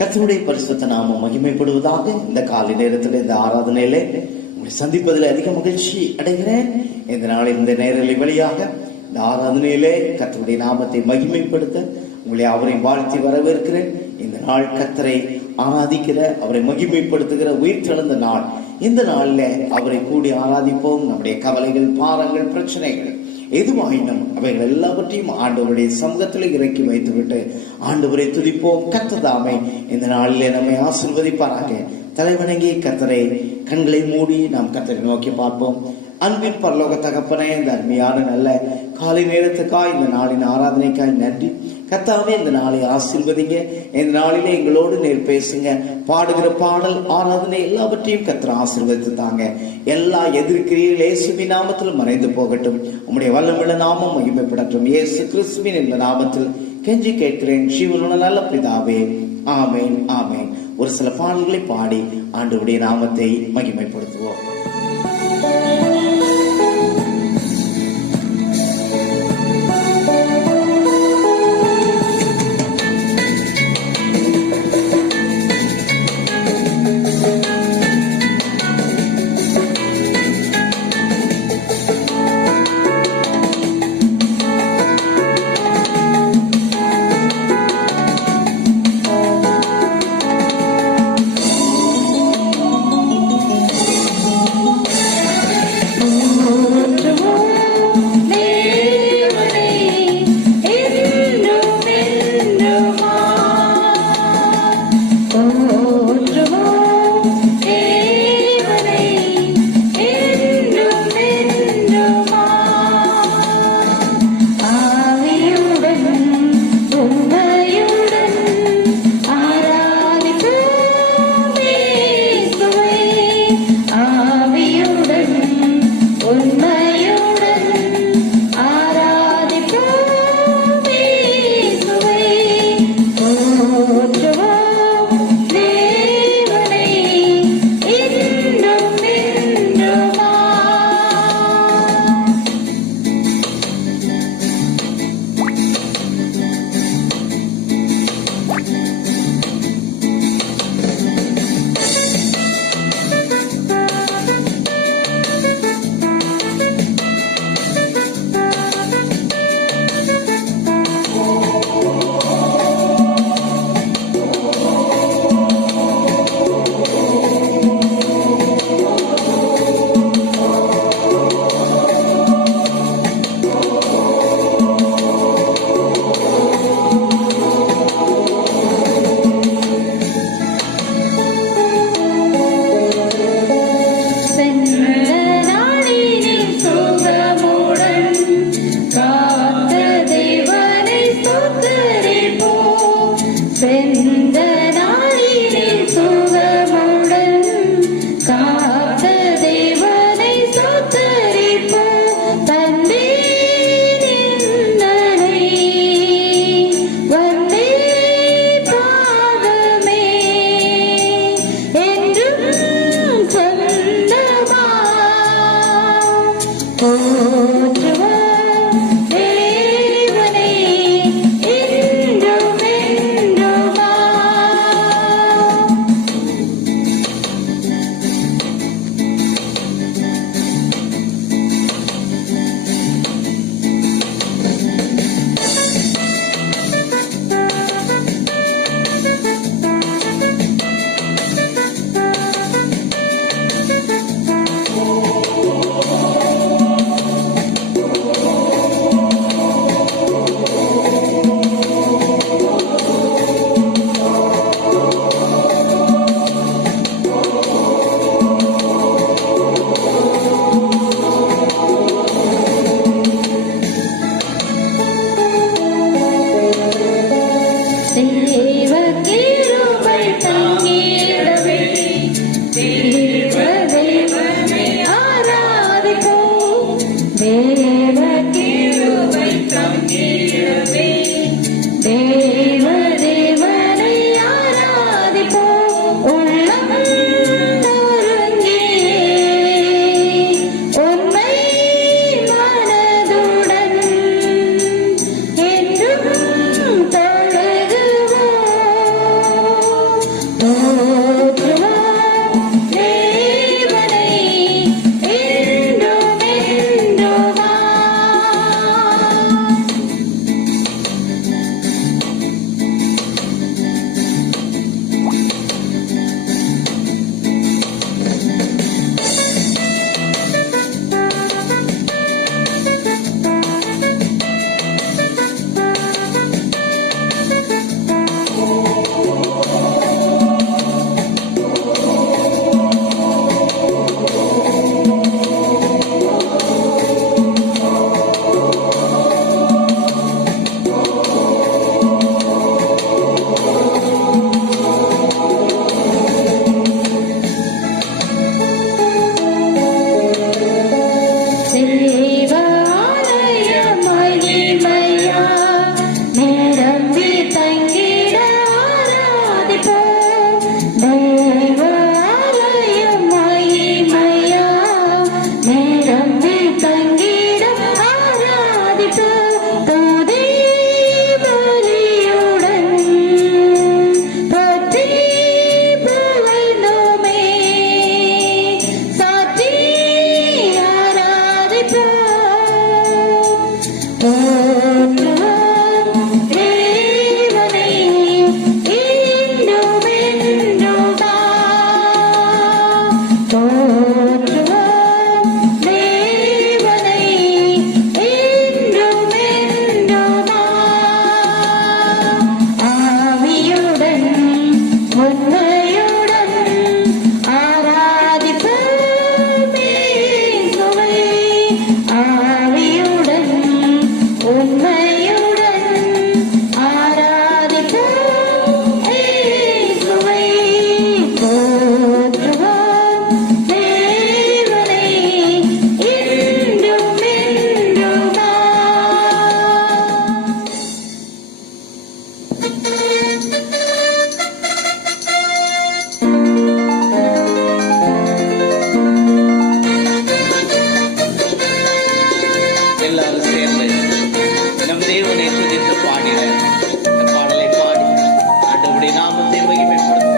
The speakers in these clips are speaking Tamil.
கர்த்தருடைய பரிசுத்த நாமம் மகிமைப்படுவதாக. இந்த காலை நேரத்தில் இந்த ஆராதனையிலே உங்களை சந்திப்பதில் அதிக மகிழ்ச்சி அடைகிறேன். இந்த நாளில் இந்த நேரலை வழியாக இந்த ஆராதனையிலே கர்த்தருடைய நாமத்தை மகிமைப்படுத்த உங்களை அவரை வாழ்த்தி வரவேற்கிறேன். இந்த நாள் கர்த்தரை ஆராதிக்கிற, அவரை மகிமைப்படுத்துகிற உயிர்த்தெழுந்த நாள். இந்த நாளில் அவரை கூடி ஆராதிப்போம். நம்முடைய கவலைகள், பாரங்கள், பிரச்சனைகள் எதுவாயினும் அவைகள் எல்லாவற்றையும் ஆண்டவருடைய சமூகத்தில் இறக்கி வைத்துவிட்டு ஆண்டவரை துதிப்போம். கர்த்தர் தாமே இந்த நாளிலே நம்மை ஆசீர்வதிப்பாராக. தலைவணங்கி கர்த்தரை கண்களை மூடி நாம் கர்த்தரை நோக்கி பார்ப்போம். அன்பின் பரலோக தகப்பனே, இந்த அருமையான நல்ல காலை நேரத்துக்காய், இந்த நாளின் ஆராதனைக்காய் நன்றி. கர்த்தாவே, இந்த நாளை ஆசீர்வதிங்க. இந்த நாளிலே எங்களோடு நேர் பேசுங்க. பாடுகிற பாடல், ஆராதனை எல்லாவற்றையும் கர்த்தர் ஆசீர்வதித்து தாங்க. எல்லா எதிர்க்கிரியில் இயேசுவின் நாமத்தில் மறைந்து போகட்டும். உம்முடைய வல்லமுள்ள நாமம் மகிமைப்படட்டும். இயேசு கிறிஸ்துவின் இந்த நாமத்தில் கெஞ்சி கேட்கிறேன் ஜீவனுள்ள நல்ல பிதாவே, ஆமேன், ஆமேன். ஒரு சில பாடல்களை பாடி ஆண்டவருடைய நாமத்தை மகிமைப்படுத்துவோம். தேவனே என்றும் என்றுமா கர்த்தருடைய நாமத்தை மகிமைப்படுத்துவோம்.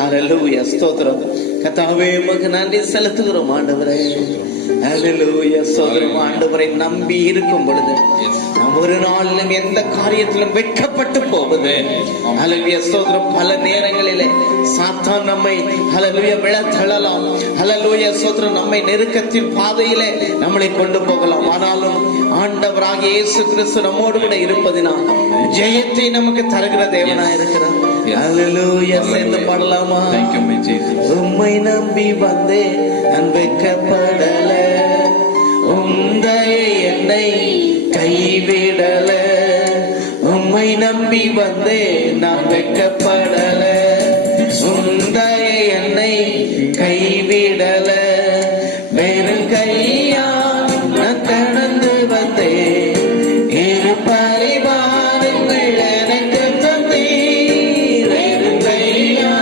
ஹல்லேலூயா, ஸ்தோத்திரம். கர்த்தாவே உமக்கு நன்றி செலுத்துகிறோம் ஆண்டவரே. ஹல்லேலூயா, ஸ்தோத்திரம். ஆண்டவரை நம்பி இருக்கும் பொழுது நாம் ஒரு நாளிலும் எந்த காரியத்திலும் வெட்கப்பட்டு போவது. ஹல்லேலூயா, ஸ்தோத்திரம். பல நேரங்களிலே சாத்தான் நம்மை ஹல்லேலூயா விழத்தள்ளலாம். ஹல்லேலூயா, ஸ்தோத்திரம். நம்மை நெருக்கத்தின் பாதையிலே நம்மளை கொண்டு போகலாம். ஆனாலும் ஆண்டவராகிய இயேசு கிறிஸ்து நம்மோடு கூட இருப்பதினால் ஜெயத்தை நமக்கு தருகிற தேவனா இருக்கிறார். ஹல்லேலூயா, சேர்ந்து பாடலாமா? உம்மை நம்பி வந்தேன் நான் வெட்கப்படல, உந்தையை என்னை கைவிடல. உம்மை நம்பி வந்தேன் நான் வெட்கப்படல, உந்தையை என்னை கைவிடல. வெறும் கையா நான் கடந்து வந்தேன், இரு பரிவாரங்கள் எனக்கு தந்தீர். வெறும் கையா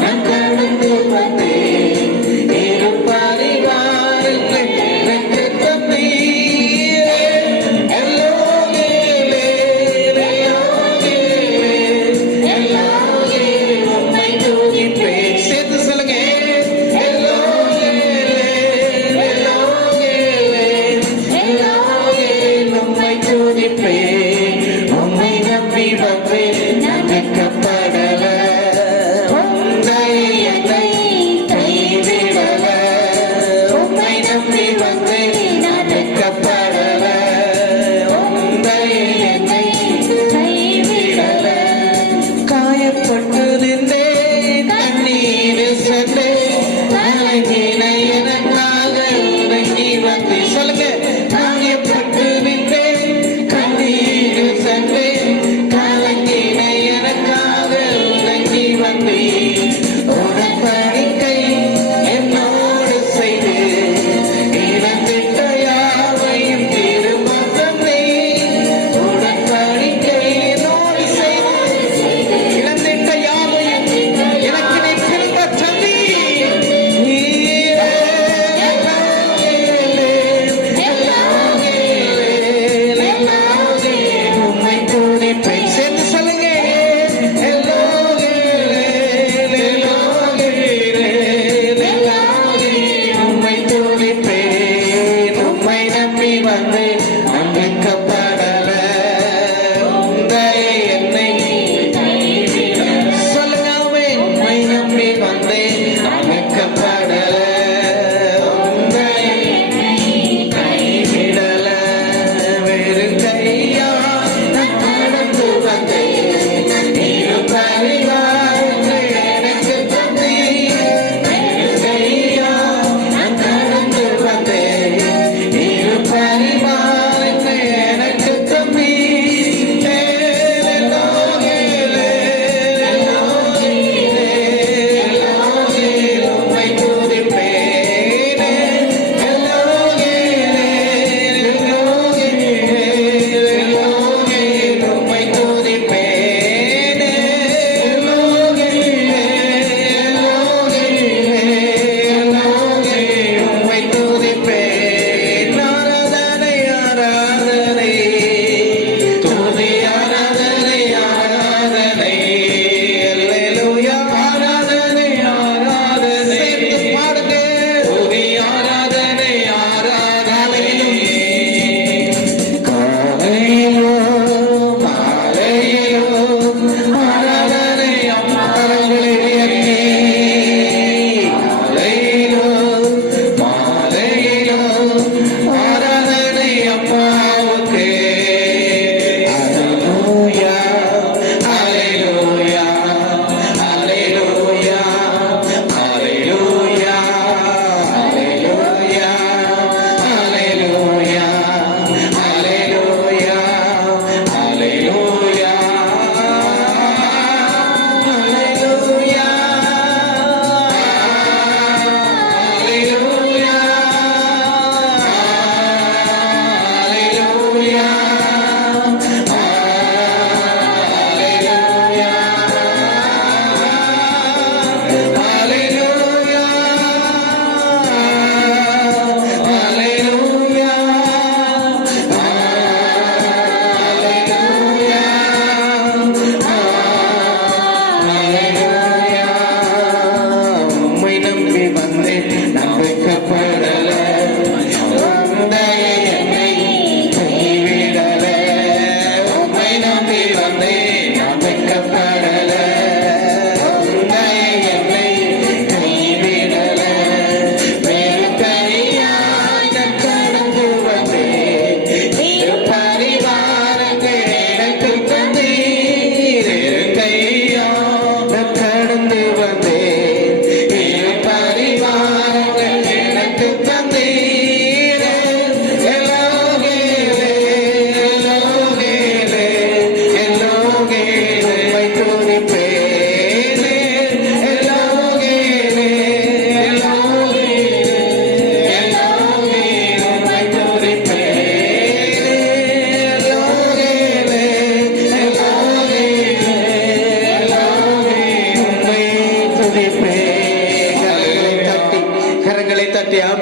நான் கடந்து வந்தேன், இரு பரிவாரங்கள் எனக்கு தந்தீர். எல்லோகேலே, எல்லோகேலே, எல்லோகே உம்மை துதிப்பேன். சேர்த்து சொல்லுங்க. உம்மை நம்பி வந்தேன் நான் வெட்கப்படல, உந்தையை என்னை கைவிடல. உம்மை நம்பி வந்தேன் நான் வெட்கப்படல, உந்தையை என்னை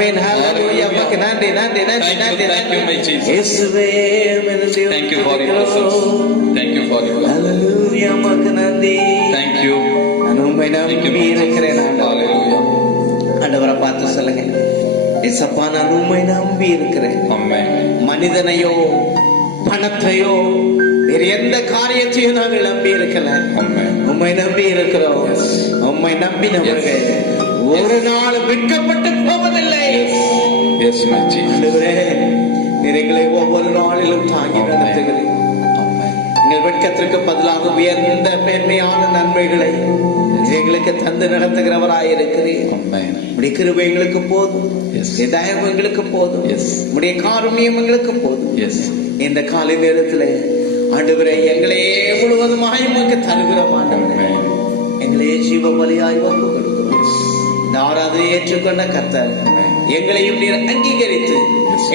ஆமென் ஹalleluya உமக்கு நன்றி நன்றி நன்றி நன்றி Thank you, my Jesus. இயேசுவே Thank you for your presence. Thank you for your love. ஹalleluya உமக்கு நன்றி. Thank you. நான் உம்மை நம்பி இருக்கிறேன் ஆண்டவரே. Hallelujah. ஆண்டவரை பார்த்து சொல்லுங்க, ஏசப்பா நான் உம்மை நம்பி இருக்கிறேன். Amen. மனிதனையோ பணத்தையோ வேறு எந்த காரியத்தையும் நாங்கள் நம்பி இருக்கல. Amen. உம்மை நம்பி இருக்கிறோம். உம்மை நம்பினவர்கள் ஒரு நாள் விற்கப்பட்டு போவதில்லை. Yes, my Jesus. ஆண்டவரே, நீர் எங்களை ஒவ்வொரு நாளிலும் தாங்கி நடத்துகிறீர். எங்கள் வெட்கத்திற்கு பதிலாக உயர்ந்த மேன்மையான நன்மைகளை எங்களுக்கு தந்து நடத்துகிறவராயிருக்கிறீர். Amen. உடைய கிருபை எங்களுக்கு போதும். Yes. உடைய தயவு எங்களுக்கு போதும். Yes. உடைய காருண்யம் எங்களுக்கு போதும். Yes. இந்த காலை நேரத்துல ஆண்டவரே எங்களையே முழுவதுமாய் உமக்கு தருகிறோம். ஆண்டவரே, Amen. எங்களையே ஜீவ பலியாய் ஒப்பு கொடுக்கிறோம். இந்த ஆராதனை ஏற்றுக்கொண்ட கர்த்தர் எங்களையும் நீர் அங்கீகரித்து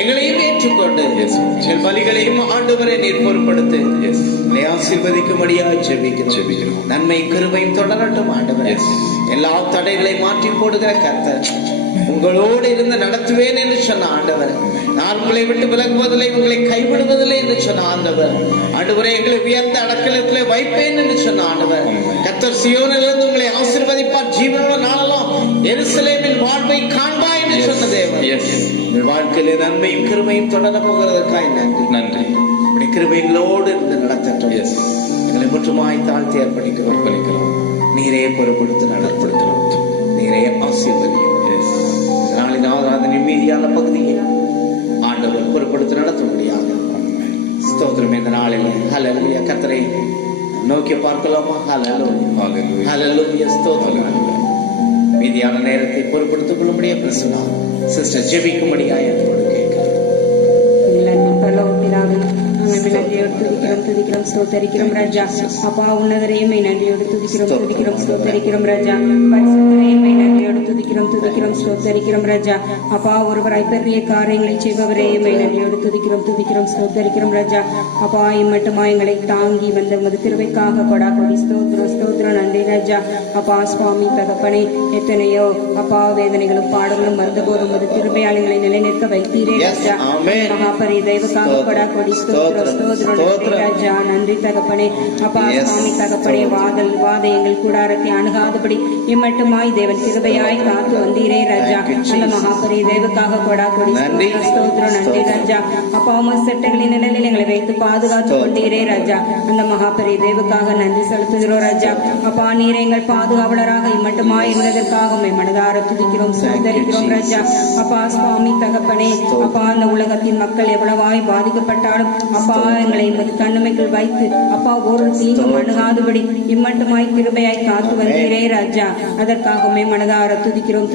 எங்களையும் ஏற்றுக்கொண்டு Yes. எங்கள் பலிகளையும் ஆண்டவரை நீர் பொறுப்படுத்து Yes. எங்களை ஆசீர்வதிக்கும்படியாக ஜெபிக்கிறோம். ஜெபிக்கிறோம். நன்மை கிருபையும் தொடரட்டும் ஆண்டவரே. Yes. எல்லா தடைகளை மாற்றி போடுகிற கர்த்தர் உங்களோடு இருந்து நடத்துவேன் என்று சொன்ன ஆண்டவர், நான் உங்களை விட்டு விலகுவதில்லை, உங்களை கைவிடுவதில்லை என்று சொன்ன ஆண்டவர், ஆண்டவரே எங்களை உயர்ந்த அடக்கலத்திலே வைப்பேன் என்று சொன்ன ஆண்டவர், கர்த்தர் சீயோனிலிருந்து உங்களை ஆசீர்வதிப்பார், ஜீவனுள்ள நாளெல்லாம் எருசலேமின் வாழ்வை காண்பாய் என்று சொன்ன தேவன். Yes. உங்கள் வாழ்க்கையிலே நன்மையும் கிருபையும் தொடர போகிறதற்காய் நன்றி. நன்றி. உடைய கிருபைகளோடு இருந்து நடத்தட்டும். Yes. எங்களை முற்றுமாய் தாழ்த்தி அர்ப்பணிக்கிறோம். நீரே பொறுப்படுத்தி நடப்படுத்தணும். நீரே ஆசீர்வதியும். Yes. நாளின் ஆராதனை மீதியான பகுதியை ஆண்டவர் பொறுப்படுத்தி நடத்தும்படியாக ஸ்தோத்திரம். இந்த நாளில் ஹல்லேலூயா கர்த்தரை நோக்கி பார்க்கலாமா? ஹல்லேலூயா Hallelujah. ஹல்லேலூயா ஸ்தோத்திரம். மீதியான நேரத்தை பொறுப்படுத்திக் கொள்ளும்படியா பிரசனா சிஸ்டர் ஜெபிக்கும்படியாக என்னோடு கேட்கிறேன். துதிக்கிறோம் ஸ்தோத்தரிக்கிறோம் ராஜா. அப்பா உன்னதரையுமே நன்றியோடு துதிக்கிறோம் ஸ்தோத்தரிக்கிறோம் ராஜா. பரிசுத்தரையுமே நன்றியோடு துதிக்கிறோம் ஸ்தோத்தரிக்கிறோம் ராஜா. அப்பா ஒருவராய் பெரிய காரியங்களை செய்பவரையுமே நன்றியோடு துதிக்கிறோம் ஸ்தோத்தரிக்கிறோம் ராஜா. அப்பா இம்மட்டுமா எங்களை தாங்கி வந்த உமது கிருபைக்காக கொடா கொடி ஸ்தோத்திரம் நன்றி ராஜா. அப்பா சுவாமி தகப்பனே, எத்தனையோ அப்பா வேதனைகளும் பாடங்களும் வந்தபோது உமது கிருபையாளங்களை நிலைநிற்க வைத்தீரே ராஜா. மகாபரி தெய்வக்காக கொடா கொடி ஸ்தோத்திரம் ராஜா. நன்றி தகப்பனே. அப்பா சுவாமி தகப்பனே, வாத எங்கள் கூடாரத்தை அணுகாதபடி இம்மட்டுமாய் தேவன் கிருபையாய் காத்து வந்தீரே ராஜா. அந்த மகாபரி தேவக்காக கொடா கொடி ஸ்தோத்திரம் நன்றி ராஜா. அப்பா உமது செட்டைகளின் நிழலில் எங்களை வைத்து பாதுகாத்து கொண்டீரே ராஜா. அந்த மகாபரி தேவக்காக நன்றி செலுத்துகிறோம் ராஜா. அப்பா நீர் எங்கள் பாதுகாவலராக இம்மட்டுமாய் இருந்ததற்காக உம்மை மனதார துதிக்கிறோம் ஸ்தோத்தரிக்கிறோம் ராஜா. அப்பா சுவாமி தகப்பனே, அப்பா அந்த உலகத்தின் மக்கள் எவ்வளவாய் பாதிக்கப்பட்டாலும் அப்பா எங்களை கண்ணுமைக்குள் வைத்து அப்பா ஒரு தீங்கும் அணுகாதபடி இம்மட்டுமாய் கிருபையாய் காத்து வந்தீரே ராஜா. அதற்காக உம்மை மனதார துதிக்கிறோம்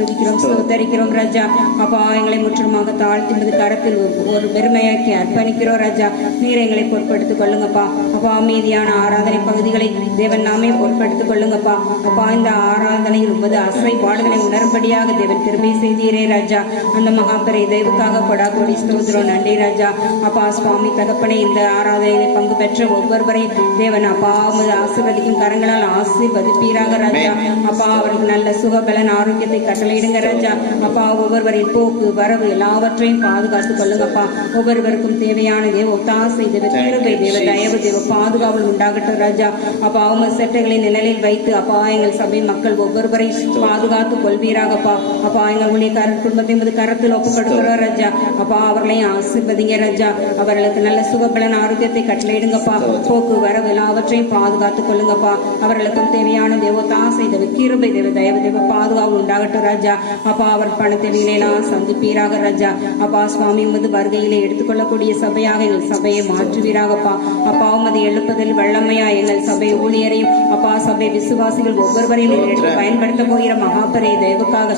ஸ்தோத்தரிக்கிறோம் ராஜா. அப்பா எங்களை முற்றிலுமாக தாழ்த்தி கரத்தில் ஒரு பெருமையாக்கி அர்ப்பணிக்கிறோம் ராஜா. நீர் எங்களை பொறுப்படுத்திக் கொள்ளுங்கப்பா. அப்பா மீதியான ஆராதனை பகுதிகளை தேவன் நாமே பொறுப்படுத்திக் கொள்ளுங்கப்பா. அப்பா இந்த ஆராதனையில் உமது அசை பாடுகளை உணரும்படியாக தேவன் கிருபை செய்தீரே ராஜா. அந்த மகாபரி தெய்வக்காக கொடா கொடி ஸ்தோத்திரம் நன்றி ராஜா. அப்பா சுவாமி தகப்பனே, இந்த ஆராதனையில் பங்கு பெற்ற ஒவ்வொருவரையும் தேவன் அப்பா உமது ஆசீர்வதிக்கும் கரங்களால் ஆசீர்வதிப்பீராக ராஜா. அப்பா அவருக்கு நல்ல சுகபலன் ஆரோக்கியத்தை கட்டளையிடுங்க ராஜா. அப்பா ஒவ்வொருவரின் போக்கு வரவு எல்லாவற்றையும் பாதுகாத்துக் கொள்ளுங்கப்பா. ஒவ்வொருவருக்கும் தேவையான தேவ ஒத்தாசை, தேவ கிருபை, தேவ தயவு, தேவ பாதுகாவல் உண்டாகட்டும் ராஜா. அப்பா உமது செட்டைகளின் நிழலில் வைத்து அப்பா எங்கள் சபை மக்கள் ஒவ்வொருவரையும் பாதுகாத்துக் கொள்வீராகப்பா. அப்பா எங்கள் ஊழியக்கார குடும்பத்தை உமது கரத்தில் ஒப்புக் கொடுக்கிறோம் ராஜா. அப்பா அவர்களையும் ஆசீர்வதிங்க ராஜா. அவர்களுக்கு நல்ல சுகபலன் ஆரோக்கியத்தை கட்டளையிடுங்கப்பா. போக்கு வரவு எல்லாவற்றையும் பாதுகாத்துக் கொள்ளுங்கப்பா. அவர்களுக்கும் தேவையான தேவதாசை, தேவ கிருபை, தேவ தயவு, தேவ பாதுகாவல் உண்டாகட்டும் ராஜா. அப்பா அவர் பணத்தேவையிலாம் சந்திப்பீராக ராஜா. அப்பா சுவாமி உமது வருகையிலே எடுத்துக்கொள்ளக்கூடிய சபையாக எங்கள் சபையை மாற்றுவீராகப்பா. அப்பா உமது எழுப்பதில் வல்லமையா எங்கள் சபை ஊழியரையும் அப்பா சபை விசுவாசிகள் ஒவ்வொருவரையும் எடுத்து பயன்படுத்த போகிற மகாபரி தெய்வக்காக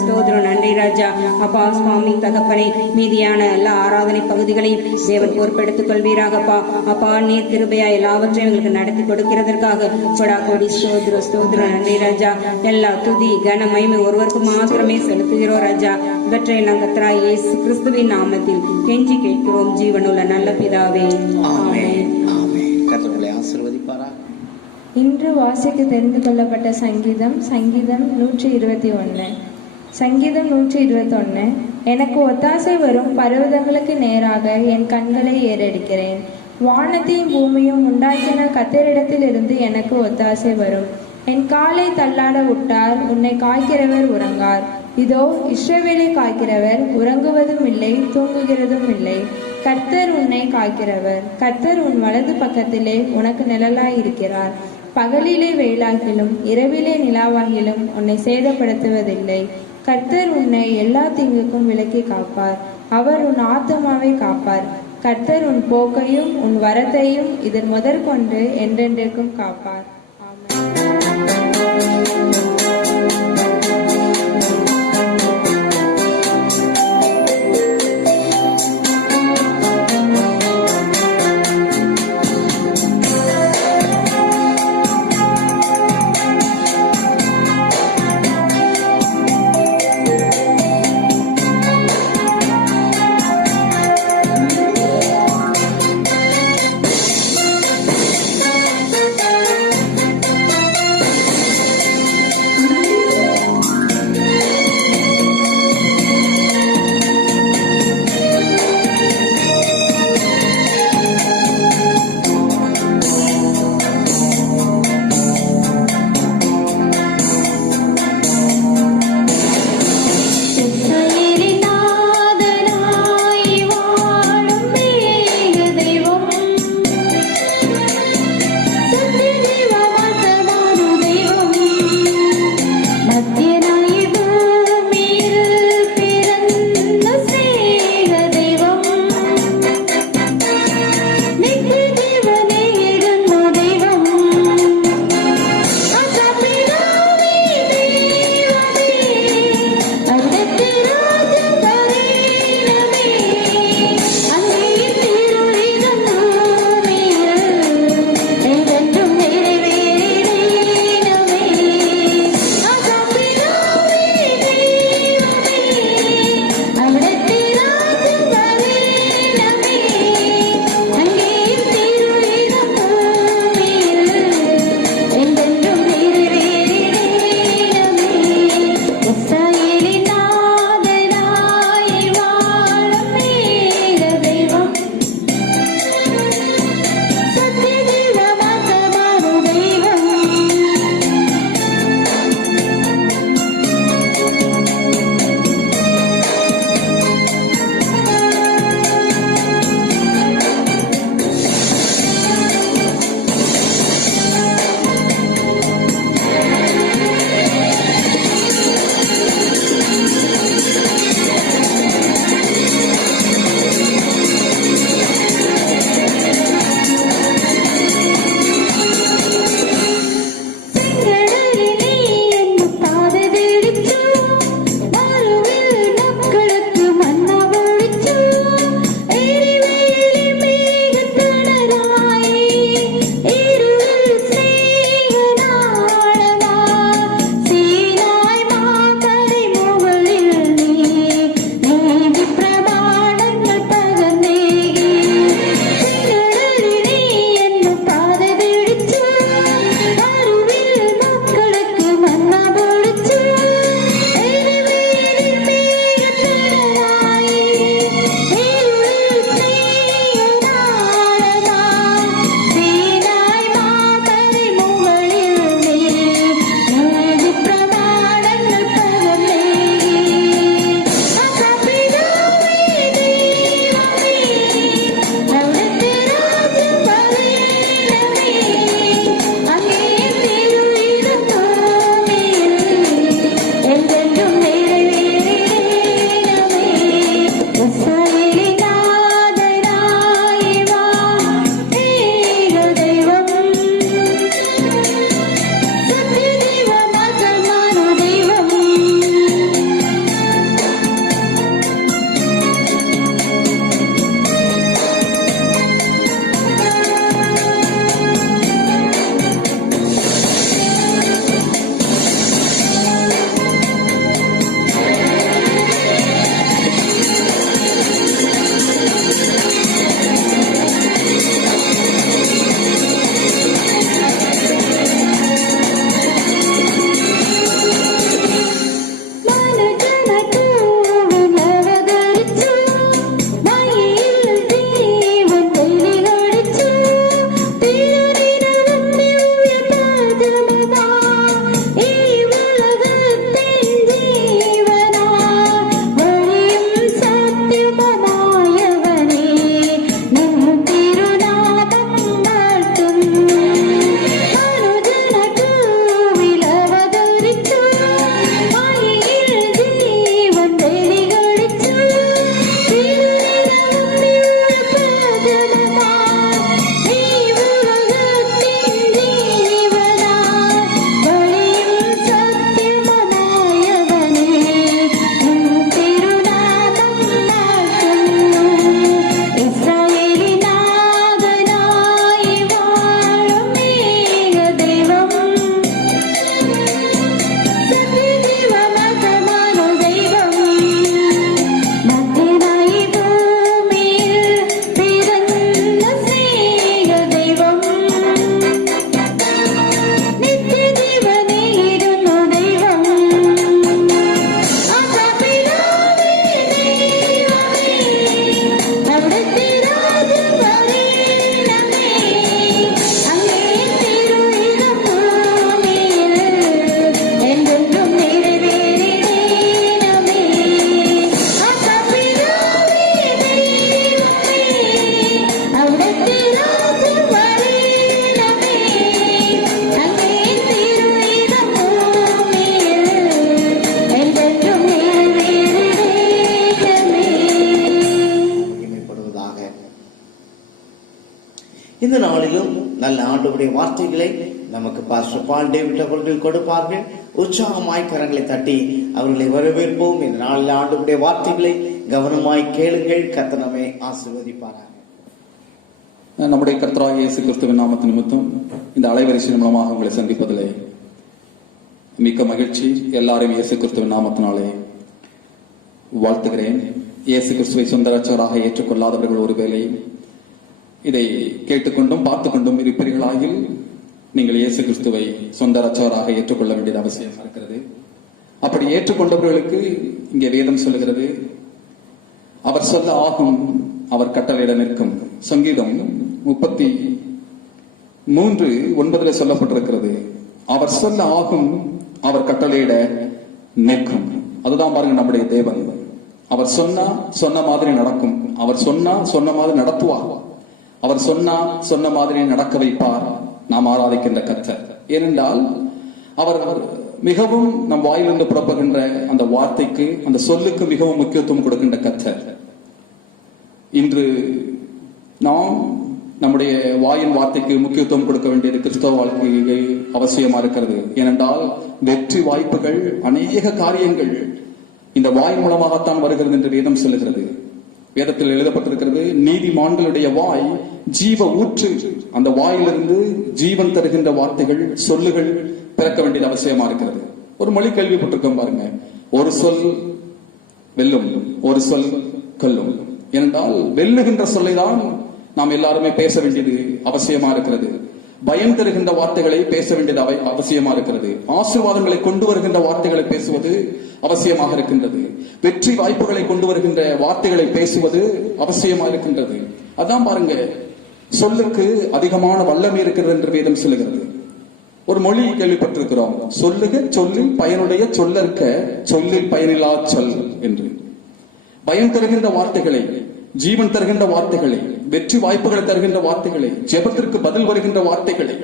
ஸ்தோத்திரம் நன்றி ராஜா. அப்பா சுவாமி தகப்பனை, மீதியான எல்லா ஆராதனை பகுதிகளையும் தேவன் பொறுப்பெடுத்துக் கொள்வீராகப்பா. அப்பா நீர் கிருபையா எல்லாவற்றையும் எங்களுக்கு நடத்தி கொடுக்கிறதற்காக கொடா கோடி ஸ்தோத்திரம் நன்றி ராஜா. எல்லா துதி கன மகிமை ஒருவருக்கு மாத்திரமே செலுத்துகிறோம் ராஜா. இவற்றை நாங்கள் இயேசு கிறிஸ்துவின் நாமத்தில் கெஞ்சி கேட்கிறோம் ஜீவனுள்ள நல்ல பிதாவே, ஆமென். கர்த்தர் ஆசீர்வதிப்பாரா. இன்று வாசிக்க தெரிந்து கொள்ளப்பட்ட சங்கீதம் 121. சங்கீதம் 121. எனக்கு ஒத்தாசை வரும் பர்வதங்களுக்கு நேராக என் கண்களை ஏறெடுக்கிறேன். வானத்தையும் பூமியும் உண்டாக்கின கர்த்தரிடத்திலிருந்து எனக்கு ஒத்தாசை வரும். என் காலை தள்ளாட விட்டால் உன்னை காய்க்கிறவர் உறங்கார். இதோ இஸ்ரவேலை காய்க்கிறவர் உறங்குவதும் இல்லை, தூங்குகிறதும் இல்லை. கர்த்தர் உன்னை காய்க்கிறவர். கர்த்தர் உன் வலது பக்கத்திலே உனக்கு நிழலாயிருக்கிறார். பகலிலே வெயிலாகிலும் இரவிலே நிலாவாகிலும் உன்னை சேதப்படுத்துவதில்லை. கர்த்தர் உன்னை எல்லா தீங்குக்கும் விலக்கி காப்பார். அவர் உன் ஆத்துமாவை காப்பார். கர்த்தர் உன் போக்கையும் உன் வரத்தையும் இதன் முதற்கொண்டு என்றென்றைக்கும் காப்பார். நல்ல ஆண்டவருடைய வார்த்தைகளை நமக்கு பாஸ்டர் பால் டேவிட் அவர்கள் கொடுப்பார்கள். உற்சாகமாய் கரங்களை தட்டி அவர்களை வரவேற்போம். இந்த நாளில் ஆண்டவருடைய வார்த்தைகளை கவனமாய் கேளுங்கள். கர்த்தர் நம்மை ஆசீர்வதிப்பாராக. நம்முடைய கர்த்தராகிய இயேசு கிறிஸ்துவின் நாமத்து நிமித்தம் இந்த அலைவரிசை மூலமாக உங்களை சந்திப்பதிலே மிக்க மகிழ்ச்சி. எல்லாரும் இயேசு கிறிஸ்துவின் நாமத்தினாலே வாழ்த்துகிறேன். இயேசு கிறிஸ்துவை சொந்த ரட்சகராக ஏற்றுக்கொள்ளாதவர்கள் ஒருவேளை இதை கேட்டுக்கொண்டும் பார்த்து கொண்டும் இருப்பீர்களாயில் நீங்கள் இயேசு கிறிஸ்துவை சொந்த ரட்சகராக ஏற்றுக்கொள்ள வேண்டியது அவசியம் இருக்கிறது. அப்படி ஏற்றுக்கொண்டவர்களுக்கு இங்கே வேதம் சொல்லுகிறது, அவர் சொல்ல ஆகும், அவர் கட்டளையிட நிற்கும். சங்கீதம் 33:9 சொல்லப்பட்டிருக்கிறது, அவர் சொல்ல ஆகும், அவர் கட்டளையிட நிற்கும். அதுதான் பாருங்க நம்முடைய தேவன். அவர் சொன்னா சொன்ன மாதிரி நடக்கும். அவர் சொன்னா சொன்ன மாதிரி நடத்துவார். அவர் சொன்னா சொன்ன மாதிரி நடக்க வைப்பார். நாம் ஆராதிக்கின்ற கர்த்தர். ஏனென்றால் அவர் மிகவும் நம் வாயிலிருந்து புறப்படுகின்ற அந்த வார்த்தைக்கு, அந்த சொல்லுக்கு மிகவும் முக்கியத்துவம் கொடுக்கின்ற கர்த்தர். இன்று நாம் நம்முடைய வாயின் வார்த்தைக்கு முக்கியத்துவம் கொடுக்க வேண்டியது கிறிஸ்தவ வாழ்க்கைக்கு அவசியமா இருக்கிறது. ஏனென்றால் வெற்றி வாய்ப்புகள், அநேக காரியங்கள் இந்த வாய் மூலமாகத்தான் வருகிறது என்று வேதம் சொல்லுகிறது. வேதத்தில் எழுதப்பட்டிருக்கிறது, நீதிமான்களுடைய வாய் ஜீவ ஊற்று. அந்த வாயிலிருந்து ஜீவன் தருகின்ற வார்த்தைகள், சொல்லுகள் பிறக்க வேண்டியது அவசியமா இருக்கிறது. ஒரு மொழி கேள்விப்பட்டிருக்கோம் பாருங்க, ஒரு சொல் வெல்லும், ஒரு சொல் கொல்லும். ஏனென்றால் வெல்லுகின்ற சொல்லை தான் நாம் எல்லாருமே பேச வேண்டியது அவசியமா இருக்கிறது. பயம் தருகின்ற வார்த்தைகளை பேச வேண்டியது அவசியமா இருக்கிறது. ஆசீர்வாதங்களை கொண்டு வருகின்ற வார்த்தைகளை பேசுவது அவசியமாக இருக்கின்றது. வெற்றி வாய்ப்புகளை கொண்டு வருகின்ற வார்த்தைகளை பேசுவது அவசியமா இருக்கின்றது. அதான் பாருங்க, சொல்லுக்கு அதிகமான வல்லமை இருக்கிறது என்று வேதம் சொல்லுகிறது. ஒரு மொழி கேள்விப்பட்டிருக்கிறோம், சொல்லுக சொல்லில் பயனுடைய சொல்லற்க சொல்லில் பயனில்லா சொல் என்று. பயம் தருகின்ற வார்த்தைகளை, ஜீவன் தருகின்ற வார்த்தைகளை, வெற்றி வாய்ப்புகளை தருகின்ற வார்த்தைகளை, ஜெபத்திற்கு பதில் வருகின்ற வார்த்தைகளை,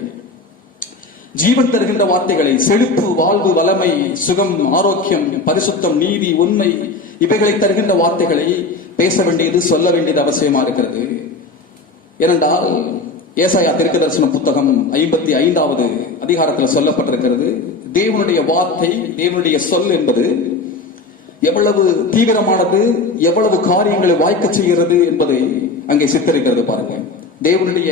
ஜீவன் தருகின்ற வார்த்தைகளை, செழிப்பு, வாழ்வு, வளமை, சுகம், ஆரோக்கியம், பரிசுத்தம், நீதி, உண்மை, இவைகளை தருகின்ற வார்த்தைகளை பேச வேண்டியது, சொல்ல வேண்டியது அவசியமா இருக்கிறது. ஏனென்றால் ஏசாயா தீர்க்கதரிசன புத்தகம் 55வது அதிகாரத்தில் சொல்லப்பட்டிருக்கிறது, தேவனுடைய வார்த்தை, தேவனுடைய சொல் என்பது எவ்வளவு தீவிரமானது, எவ்வளவு காரியங்களை வாய்க்க செய்கிறது என்பதை அங்கே சித்தரிக்கிறது. பாருங்க, தேவனுடைய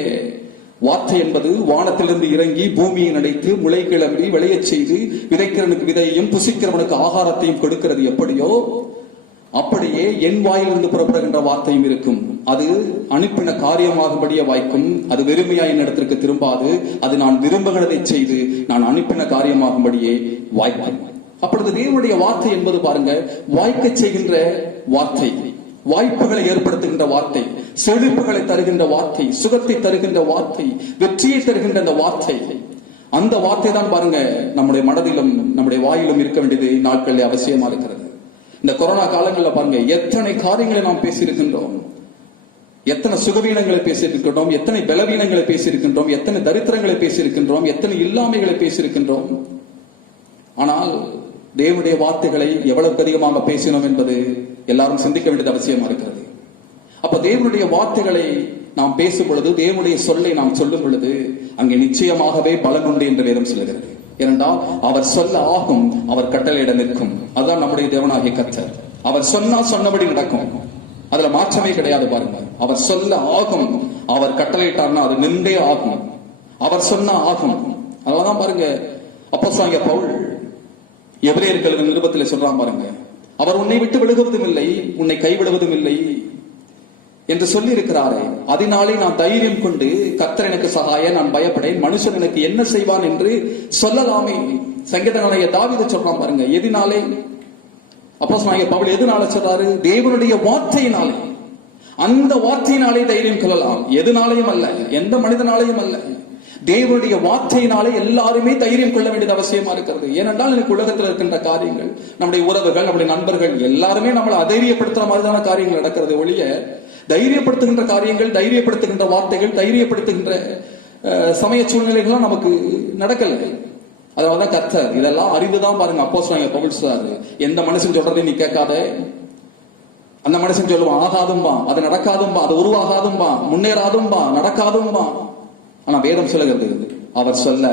வார்த்தை என்பது வானத்திலிருந்து இறங்கி பூமியை நடைத்து முளை கிளம்பி விளையச் செய்து விதைக்கிறவனுக்கு விதையையும் புசிக்கிறவனுக்கு ஆகாரத்தையும் கொடுக்கிறது. எப்படியோ அப்படியே என் வாயிலிருந்து புறப்படுகின்ற வார்த்தையும் இருக்கும். அது அனுப்பின காரியமாகும்படியே வாய்க்கும். அது வெறுமையா என்னிடத்திற்கு திரும்பாது. அது நான் விரும்புகிறதை செய்து நான் அனுப்பின காரியமாகும்படியே வாய்க்கும். அப்பொழுது தேவனுடைய வார்த்தை என்பது பாருங்க, வாய்க்க செய்கின்ற வார்த்தை, வாய்ப்புகளை ஏற்படுத்துகின்ற வார்த்தை, செழிப்புகளை தருகின்ற வார்த்தை, சுகத்தை தருகின்ற வார்த்தை, வெற்றியை தருகின்ற அந்த வார்த்தை. அந்த வார்த்தை தான் பாருங்க நம்முடைய மனதிலும் நம்முடைய வாயிலும் இருக்க வேண்டியது நாட்களில் அவசியமா இருக்கிறது. இந்த கொரோனா காலங்களில் பாருங்க, எத்தனை காரியங்களை நாம் பேசியிருக்கின்றோம், எத்தனை சுகவீனங்களை பேசியிருக்கின்றோம், எத்தனை பலவீனங்களை பேசியிருக்கின்றோம், எத்தனை தரித்திரங்களை பேசியிருக்கின்றோம், எத்தனை இல்லாமைகளை பேசியிருக்கின்றோம். ஆனால் தேவனுடைய வார்த்தைகளை எவ்வளவு அதிகமாக பேசினோம் என்பது எல்லாரும் சிந்திக்க வேண்டியது அவசியமா இருக்கிறது. அப்ப தேவனுடைய வார்த்தைகளை நாம் பேசும் பொழுது, தேவனுடைய சொல்லை நாம் சொல்லும் பொழுது அங்கே நிச்சயமாகவே பலன் உண்டு என்று வேதம் சொல்லுகிறது. ஏனென்றால் அவர் சொல்ல ஆகும், அவர் கட்டளையிட நிற்கும். அதுதான் நம்முடைய தேவனாகிய கர்த்தர். அவர் சொன்னா சொன்னபடி நடக்கும், அதுல மாற்றமே கிடையாது. பாருங்க, அவர் சொல்ல ஆகும், அவர் கட்டளையிட்டார்னா அது நின்றே ஆகும். அவர் சொன்னா ஆகும். அதனாலதான் பாருங்க அப்போஸ்தலனாகிய பவுல் எபிரேயர்கள் நிருபத்தில் சொல்றான் பாருங்க, அவர் உன்னை விட்டு விலகுவதும் இல்லை, உன்னை கைவிடுவதும் இல்லை என்று சொல்லி இருக்கிறாரே, அதனாலே நான் தைரியம் கொண்டு கர்த்தர் எனக்கு சகாய, நான் பயப்படேன், மனுஷன் எனக்கு என்ன செய்வான் என்று சொல்லலாமே. சங்கீதனாகிய தாவீது சொல்றான் பாருங்க, எதினாலே அப்போஸ்தலனாகிய பவுல் எதனால சொல்றாரு? தேவனுடைய வார்த்தையினாலே. அந்த வார்த்தையினாலே தைரியம் கொள்ளலாம், எதனாலையும் அல்ல, எந்த மனிதனாலையும் அல்ல. தேவனுடைய வார்த்தையினாலே எல்லாருமே தைரியம் கொள்ள வேண்டியது அவசியமா இருக்கிறது. ஏனென்றால் எனக்கு உலகத்தில் இருக்கின்ற காரியங்கள், நம்முடைய உறவுகள், நம்முடைய நண்பர்கள் எல்லாருமே நம்மளை அதைரியப்படுத்துற மாதிரிதான காரியங்கள் நடக்கிறது ஒழிய, தைரியப்படுத்துகின்ற காரியங்கள், தைரியப்படுத்துகின்ற வார்த்தைகள், தைரியப்படுத்துகின்ற சமய சூழ்நிலைகள்லாம் நமக்கு நடக்கல. அதனாலதான் கர்த்தர் இதெல்லாம் அறிந்துதான் பாருங்க அப்போஸ்தலனாகிய பவுல் சொல்றாரு, எந்த மனுஷன் சொல்றதையும் நீ கேட்காத. அந்த மனுஷன் சொல்லுவான் ஆகாதும்பா, அது நடக்காதும்பா, அது உருவாகாதும்பா, முன்னேறாதும்பா, நடக்காதும்பா. ஆனா வேதம் சொல்லுகிறது அவர் சொல்ல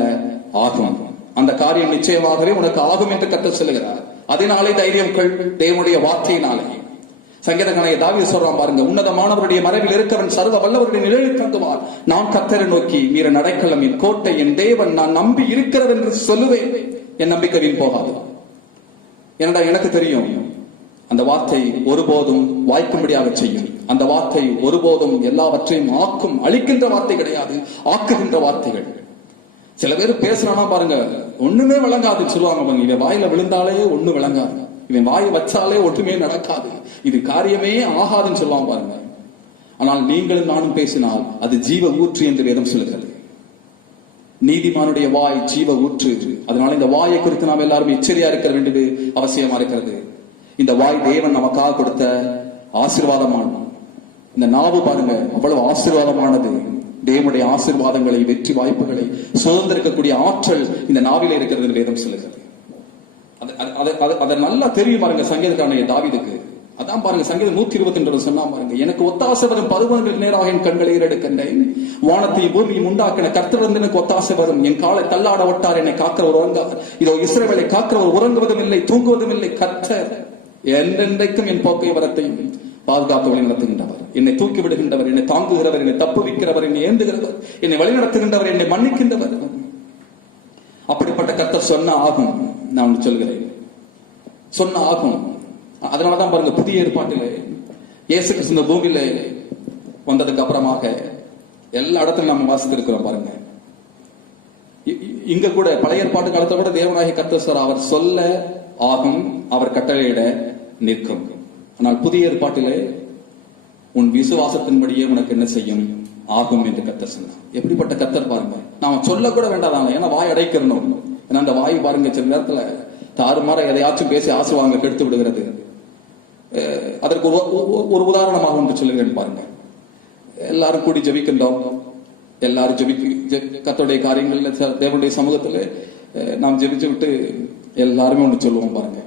ஆகும். அந்த காரியம் நிச்சயமாகவே உனக்கு ஆகும் என்று கர்த்தர் சொல்லுகிறார். அதனாலே தைரியம் கொள், தேவனுடைய வார்த்தையினாலே. சங்கீதக்காரனாகிய தாவீது சொல்றான் பாருங்க, உன்னதமானவருடைய மறைவில் இருக்கவன் சர்வ வல்லவருடைய நிழலில் தங்குவார். நான் கர்த்தரை நோக்கி நீர் என் அடைக்கலம், என் கோட்டை, என் தேவன், நான் நம்பி இருக்கிறது என்று சொல்லுவேன். என் நம்பிக்கை வீண் போகாது. ஏனடா எனக்கு தெரியும் அந்த வார்த்தை ஒருபோதும் வாய்க்கும்படியாக செய்யும். அந்த வார்த்தை ஒருபோதும் எல்லாவற்றையும் ஆக்கும். அழிக்கின்ற வார்த்தை கிடையாது, ஆக்குகின்ற வார்த்தைகள். சில பேர் பேசுறானா பாருங்க, ஒண்ணுமே விளங்காதுன்னு சொல்லுவாங்க பாருங்க. இவன் வாயில விழுந்தாலே ஒண்ணு விளங்காது, இவன் வாயை வச்சாலே ஒன்றுமே நடக்காது, இது காரியமே ஆகாதுன்னு சொல்லுவாங்க பாருங்க. ஆனால் நீங்களும் நானும் பேசினால் அது ஜீவ ஊற்று என்று வேதம் சொல்லுகிறது. நீதிமானுடைய வாய் ஜீவ ஊற்று. அதனால இந்த வாயை குறித்து நாம் எல்லாரும் எச்சரியா இருக்க வேண்டியது அவசியமா இருக்கிறது. இந்த வாய் தேவன் நமக்காக கொடுத்த ஆசீர்வாதமானது. இந்த நாவு பாருங்க அவ்வளவு ஆசீர்வாதமானது. தேவனுடைய ஆசீர்வாதங்களை, வெற்றி வாய்ப்புகளை சுதந்திரிக்கக்கூடிய ஆற்றல் இந்த நாவில இருக்கிறது வேதம் சொல்லுகிறது. அதை நல்லா தெரியும் பாருங்க சங்கீதக்காரனாகிய தாவீதுக்கு. அதான் பாருங்க சங்கீதம் 122 சொன்னா பாருங்க, எனக்கு ஒத்தாசை வரும் பருவங்கள் நேராக என் கண்களை ஏறெடுக்கின்றேன். வானத்தையும் பூமியும் உண்டாக்கின கர்த்தர் எனக்கு ஒத்தாசை வரும். என் காலை தள்ளாட விட்டார், என்னை காக்கிறவர் உறங்கார். இதோ இஸ்ரவேலை காக்கிறவர் உறங்குவதும் இல்லை, தூங்குவதும் இல்லை. கர்த்தர் என்றென்றைக்கும் என் போக்கை வரத்தையும் பாதுகாத்து வழி நடத்துகின்றவர், என்னை தூக்கி விடுகின்றவர், என்னை தாங்குகிறவர், என்னை தப்புவிக்கிறவர், என்னை ஏந்துகிறவர், என்னை வழி நடத்துகின்றவர், என்னை மன்னிக்கின்றவர். அப்படிப்பட்ட கர்த்தர் சொன்ன ஆகும். நான் சொல்கிறேன், சொன்ன ஆகும். அதனாலதான் பாருங்க புதிய ஏற்பாட்டிலே இயேசு கிறிஸ்து இந்த பூமியில வந்ததுக்கு அப்புறமாக எல்லா இடத்துலயும் நம்ம வாசித்திருக்கிறோம் பாருங்க. இங்க கூட பழைய ஏற்பாட்டு காலத்தை கூட தேவனாகிய கர்த்தர் சொன்னார், அவர் சொல்ல ஆகும், அவர் கட்டளையிட நிற்கும். ஆனால் புதிய ஏற்பாட்டிலே உன் விசுவாசத்தின்படியே உனக்கு என்ன செய்யும் ஆகும் என்று கர்த்தர் சொன்னார். எப்படிப்பட்ட கர்த்தர் பாருங்க. நாம சொல்ல கூட வேண்டாம், ஏன்னா வாய் அடைக்கணும். ஏன்னா அந்த வாய் பாருங்க சில நேரத்துல தாறுமாற எதையாச்சும் பேசி ஆசீர்வாதங்களை கெடுத்து விடுகிறது. அதற்கு ஒரு உதாரணமாக ஒன்று சொல்லுகிறேன் பாருங்க. எல்லாரும் கூடி ஜெபிக்கின்றோம், எல்லாரும் கர்த்தருடைய காரியங்கள்ல தேவனுடைய சமூகத்துல நாம் ஜெபிச்சு விட்டு எல்லாருமே ஒன்று சொல்லுவோம் பாருங்க,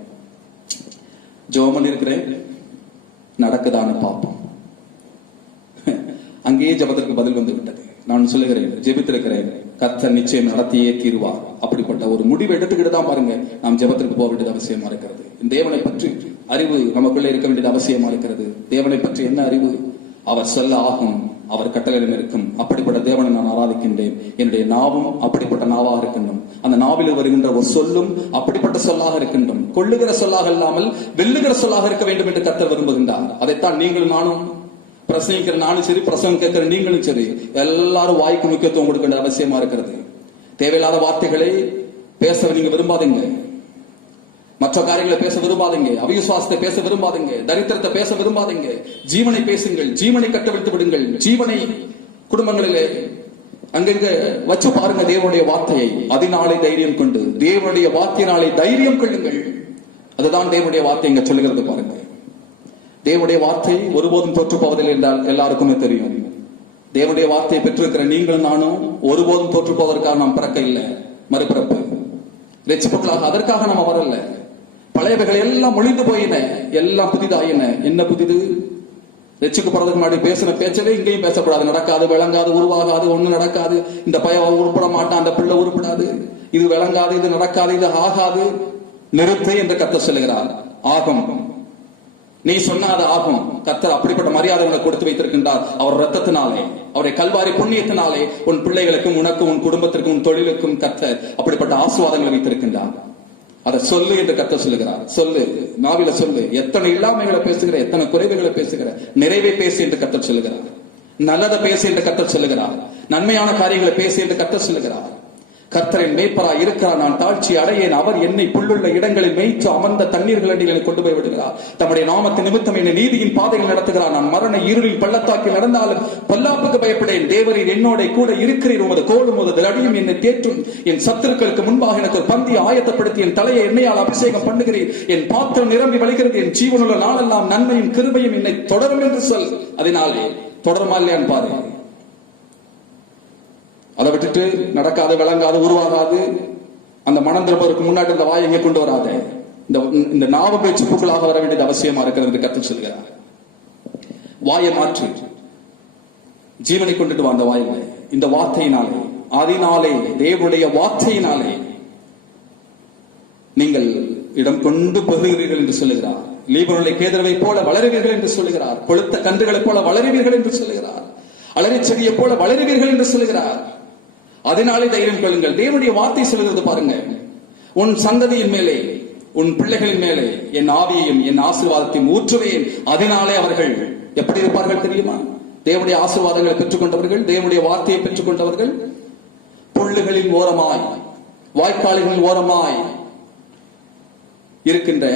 ஜெபம் இருக்கிறேன் நடக்குதான்னு பார்ப்போம். அங்கேயே ஜெபத்திற்கு பதில் வந்து விட்டது. நான் சொல்லுகிறேன், ஜெபித்திருக்கிறேன், கர்த்தர் நிச்சயம் நடத்தியே தீருவார். அப்படிப்பட்ட ஒரு முடிவு எடுத்துக்கிட்டு தான் பாருங்க நாம் ஜெபத்திற்கு போக வேண்டியது அவசியமா இருக்கிறது. தேவனை பற்றி அறிவு நமக்குள்ள இருக்க வேண்டியது அவசியமா இருக்கிறது. தேவனை பற்றி என்ன அறிவு? அவர் சொல்ல ஆகும், அவர் கட்டளையிடம் இருக்கும். அப்படிப்பட்ட தேவனை நான் ஆராதிக்கின்றேன். என்னுடைய நாவும் அப்படிப்பட்ட நாவாக இருக்கின்றோம். அந்த நாவில் வருகின்ற ஒரு சொல்லும் அப்படிப்பட்ட சொல்லாக இருக்கின்றோம். கொள்ளுகிற சொல்லாக இல்லாமல் வெல்லுகிற சொல்லாக இருக்க வேண்டும் என்று கர்த்தர் விரும்புகின்றார். அதைத்தான் நீங்களும் நானும், பிரசங்கிக்கிற நானும் சரி, பிரசங்கம் கேட்கிற நீங்களும் சரி, எல்லாரும் வாய்க்கு முக்கியத்துவம் கொடுக்க வேண்டிய அவசியமா இருக்கிறது. தேவையில்லாத வார்த்தைகளை பேச நீங்க விரும்பாதீங்க, மற்ற காரியங்களை பேச விரும்பாதீங்க, அவிசுவாசத்தை பேச விரும்பாதீங்க, தரித்திரத்தை பேச விரும்பாதீங்க. ஜீவனை பேசுங்கள், ஜீவனை கட்டவிழ்த்து விடுங்கள். ஜீவனை குடும்பங்களிலே அங்கங்க வச்சு பாருங்க தேவனுடைய வார்த்தையை. அதனாலே தைரியம் கொண்டு, தேவனுடைய வார்த்தையினாலே தைரியம் கொள்ளுங்கள். அதுதான் தேவனுடைய வார்த்தை இங்க சொல்லுகிறது பாருங்க. தேவனுடைய வார்த்தை ஒருபோதும் தோற்று போவதில்லை என்றால் எல்லாருக்குமே தெரியும். தேவனுடைய வார்த்தையை பெற்றிருக்கிற நீங்களும் நானும் ஒருபோதும் தோற்று போவதற்காக நாம் பிறக்க இல்லை, மறுபிறப்பு ரட்சிப்புகளாக அதற்காக நம்ம வரல. பழையவைகள் எல்லாம் ஒழிந்து போயின, எல்லாம் புதிதாயின. என்ன புதிது? ரட்சிக்கப்படுறதுக்கு முன்னாடி பேசின பேச்சவே இங்கேயும் பேசக்கூடாது, நடக்காது, விளங்காது, உருவாகாது, ஒண்ணு நடக்காது, இந்த பையன் உருப்பட மாட்டான், அந்த பிள்ளை உருப்படாது, இது விளங்காது, இது நடக்காது, இது ஆகாது, நிறுத்து என்று கர்த்தர் சொல்லுகிறார். ஆகும், நீ சொன்னாது ஆகும். கர்த்தர் அப்படிப்பட்ட மரியாதை உனக்கு கொடுத்து வைத்திருக்கின்றார். அவர் ரத்தத்தினாலே, அவருடைய கல்வாரி புண்ணியத்தினாலே உன் பிள்ளைகளுக்கும், உனக்கும், உன் குடும்பத்திற்கும், உன் தொழிலுக்கும் கர்த்தர் அப்படிப்பட்ட ஆசீர்வாதங்களை வைத்திருக்கின்றார். அதை சொல்லு என்று கர்த்தர் சொல்லுகிறார். சொல்லு, நாவில சொல்லு. எத்தனை இல்லாமைகளை பேசுகிற, எத்தனை குறைவுகளை பேசுகிற, நிறைவே பேசு என்று கர்த்தர் சொல்லுகிறார். நல்லதை பேசு என்று கர்த்தர் சொல்லுகிறார். நன்மையான காரியங்களை பேசு என்று கர்த்தர் சொல்லுகிறார். கர்த்தரின் மேய்ப்பராய் இருக்கிறார், நான் தாழ்ச்சி அடையேன். அவர் என்னை புல்லுள்ள இடங்களில் மேய்த்து அமர்ந்த தண்ணீர்கள் அடிகளை கொண்டு போய் விடுகிறார். தம்முடைய நாமத்தின் நிமித்தம் என்னை நீதியின் பாதையில் நடத்துகிறார். நான் மரண இருளில் பள்ளத்தாக்கில் நடந்தாலும் பொல்லாப்புக்கு பயப்படேன். தேவரீர் என்னோட கூட இருக்கிறீர். உமது கோலும் உமது அடியும் என்னை தேற்றும். என் சத்துருக்களுக்கு முன்பாக எனக்கு ஒரு பந்தியை ஆயத்தப்படுத்தி என் தலையை எண்ணெயால் அபிஷேகம் பண்ணுகிறீர். என் பாத்திரம் நிரம்பி வழிகிறது. என் ஜீவனுள்ள நாளெல்லாம் நன்மையும் கிருபையும் என்னை தொடரும் என்று சொல். அதனாலே தொடருமா இல்லையான்னு பாரு. அதை விட்டுட்டு நடக்காது, விளங்காது, உருவாகாது, அந்த மனம் திரும்புவதற்கு முன்னாடி இந்த வாயை எங்கே கொண்டு வராத. இந்த நாவ பேச்சுப்புகளாக வர வேண்டியது அவசியமா இருக்கிறது கர்த்தர் சொல்கிறார். வாயை மாற்று, ஜீவனை கொண்டுட்டு வந்த வாயில இந்த வார்த்தையினாலே, அதனாலே தேவனுடைய வார்த்தையினாலே நீங்கள் இடம் கொண்டு பெறுகிறீர்கள் என்று சொல்லுகிறார். லீபனோனிலே கேதுருவை போல வளருவீர்கள் என்று சொல்லுகிறார். கொழுத்த கன்றுகளைப் போல வளருவீர்கள் என்று சொல்லுகிறார். அலறி செடியை போல வளருவீர்கள் என்று சொல்லுகிறார். அதனாலே தைரியம் கொள்ளுங்கள். தேவனுடைய வார்த்தை சொல்லுகிறது பாருங்க, உன் சந்ததியின் மேலே, உன் பிள்ளைகளின் மேலே என் ஆவியையும் என் ஆசீர்வாதத்தையும் ஊற்றுவேன். அதனாலே அவர்கள் எப்படி இருப்பார்கள் தெரியுமா? தேவனுடைய ஆசீர்வாதங்களை பெற்றுக் கொண்டவர்கள், தேவனுடைய வார்த்தையை பெற்றுக் கொண்டவர்கள் புல்லுகளின் ஓரமாய், வாய்க்கால்களின் ஓரமாய் இருக்கின்ற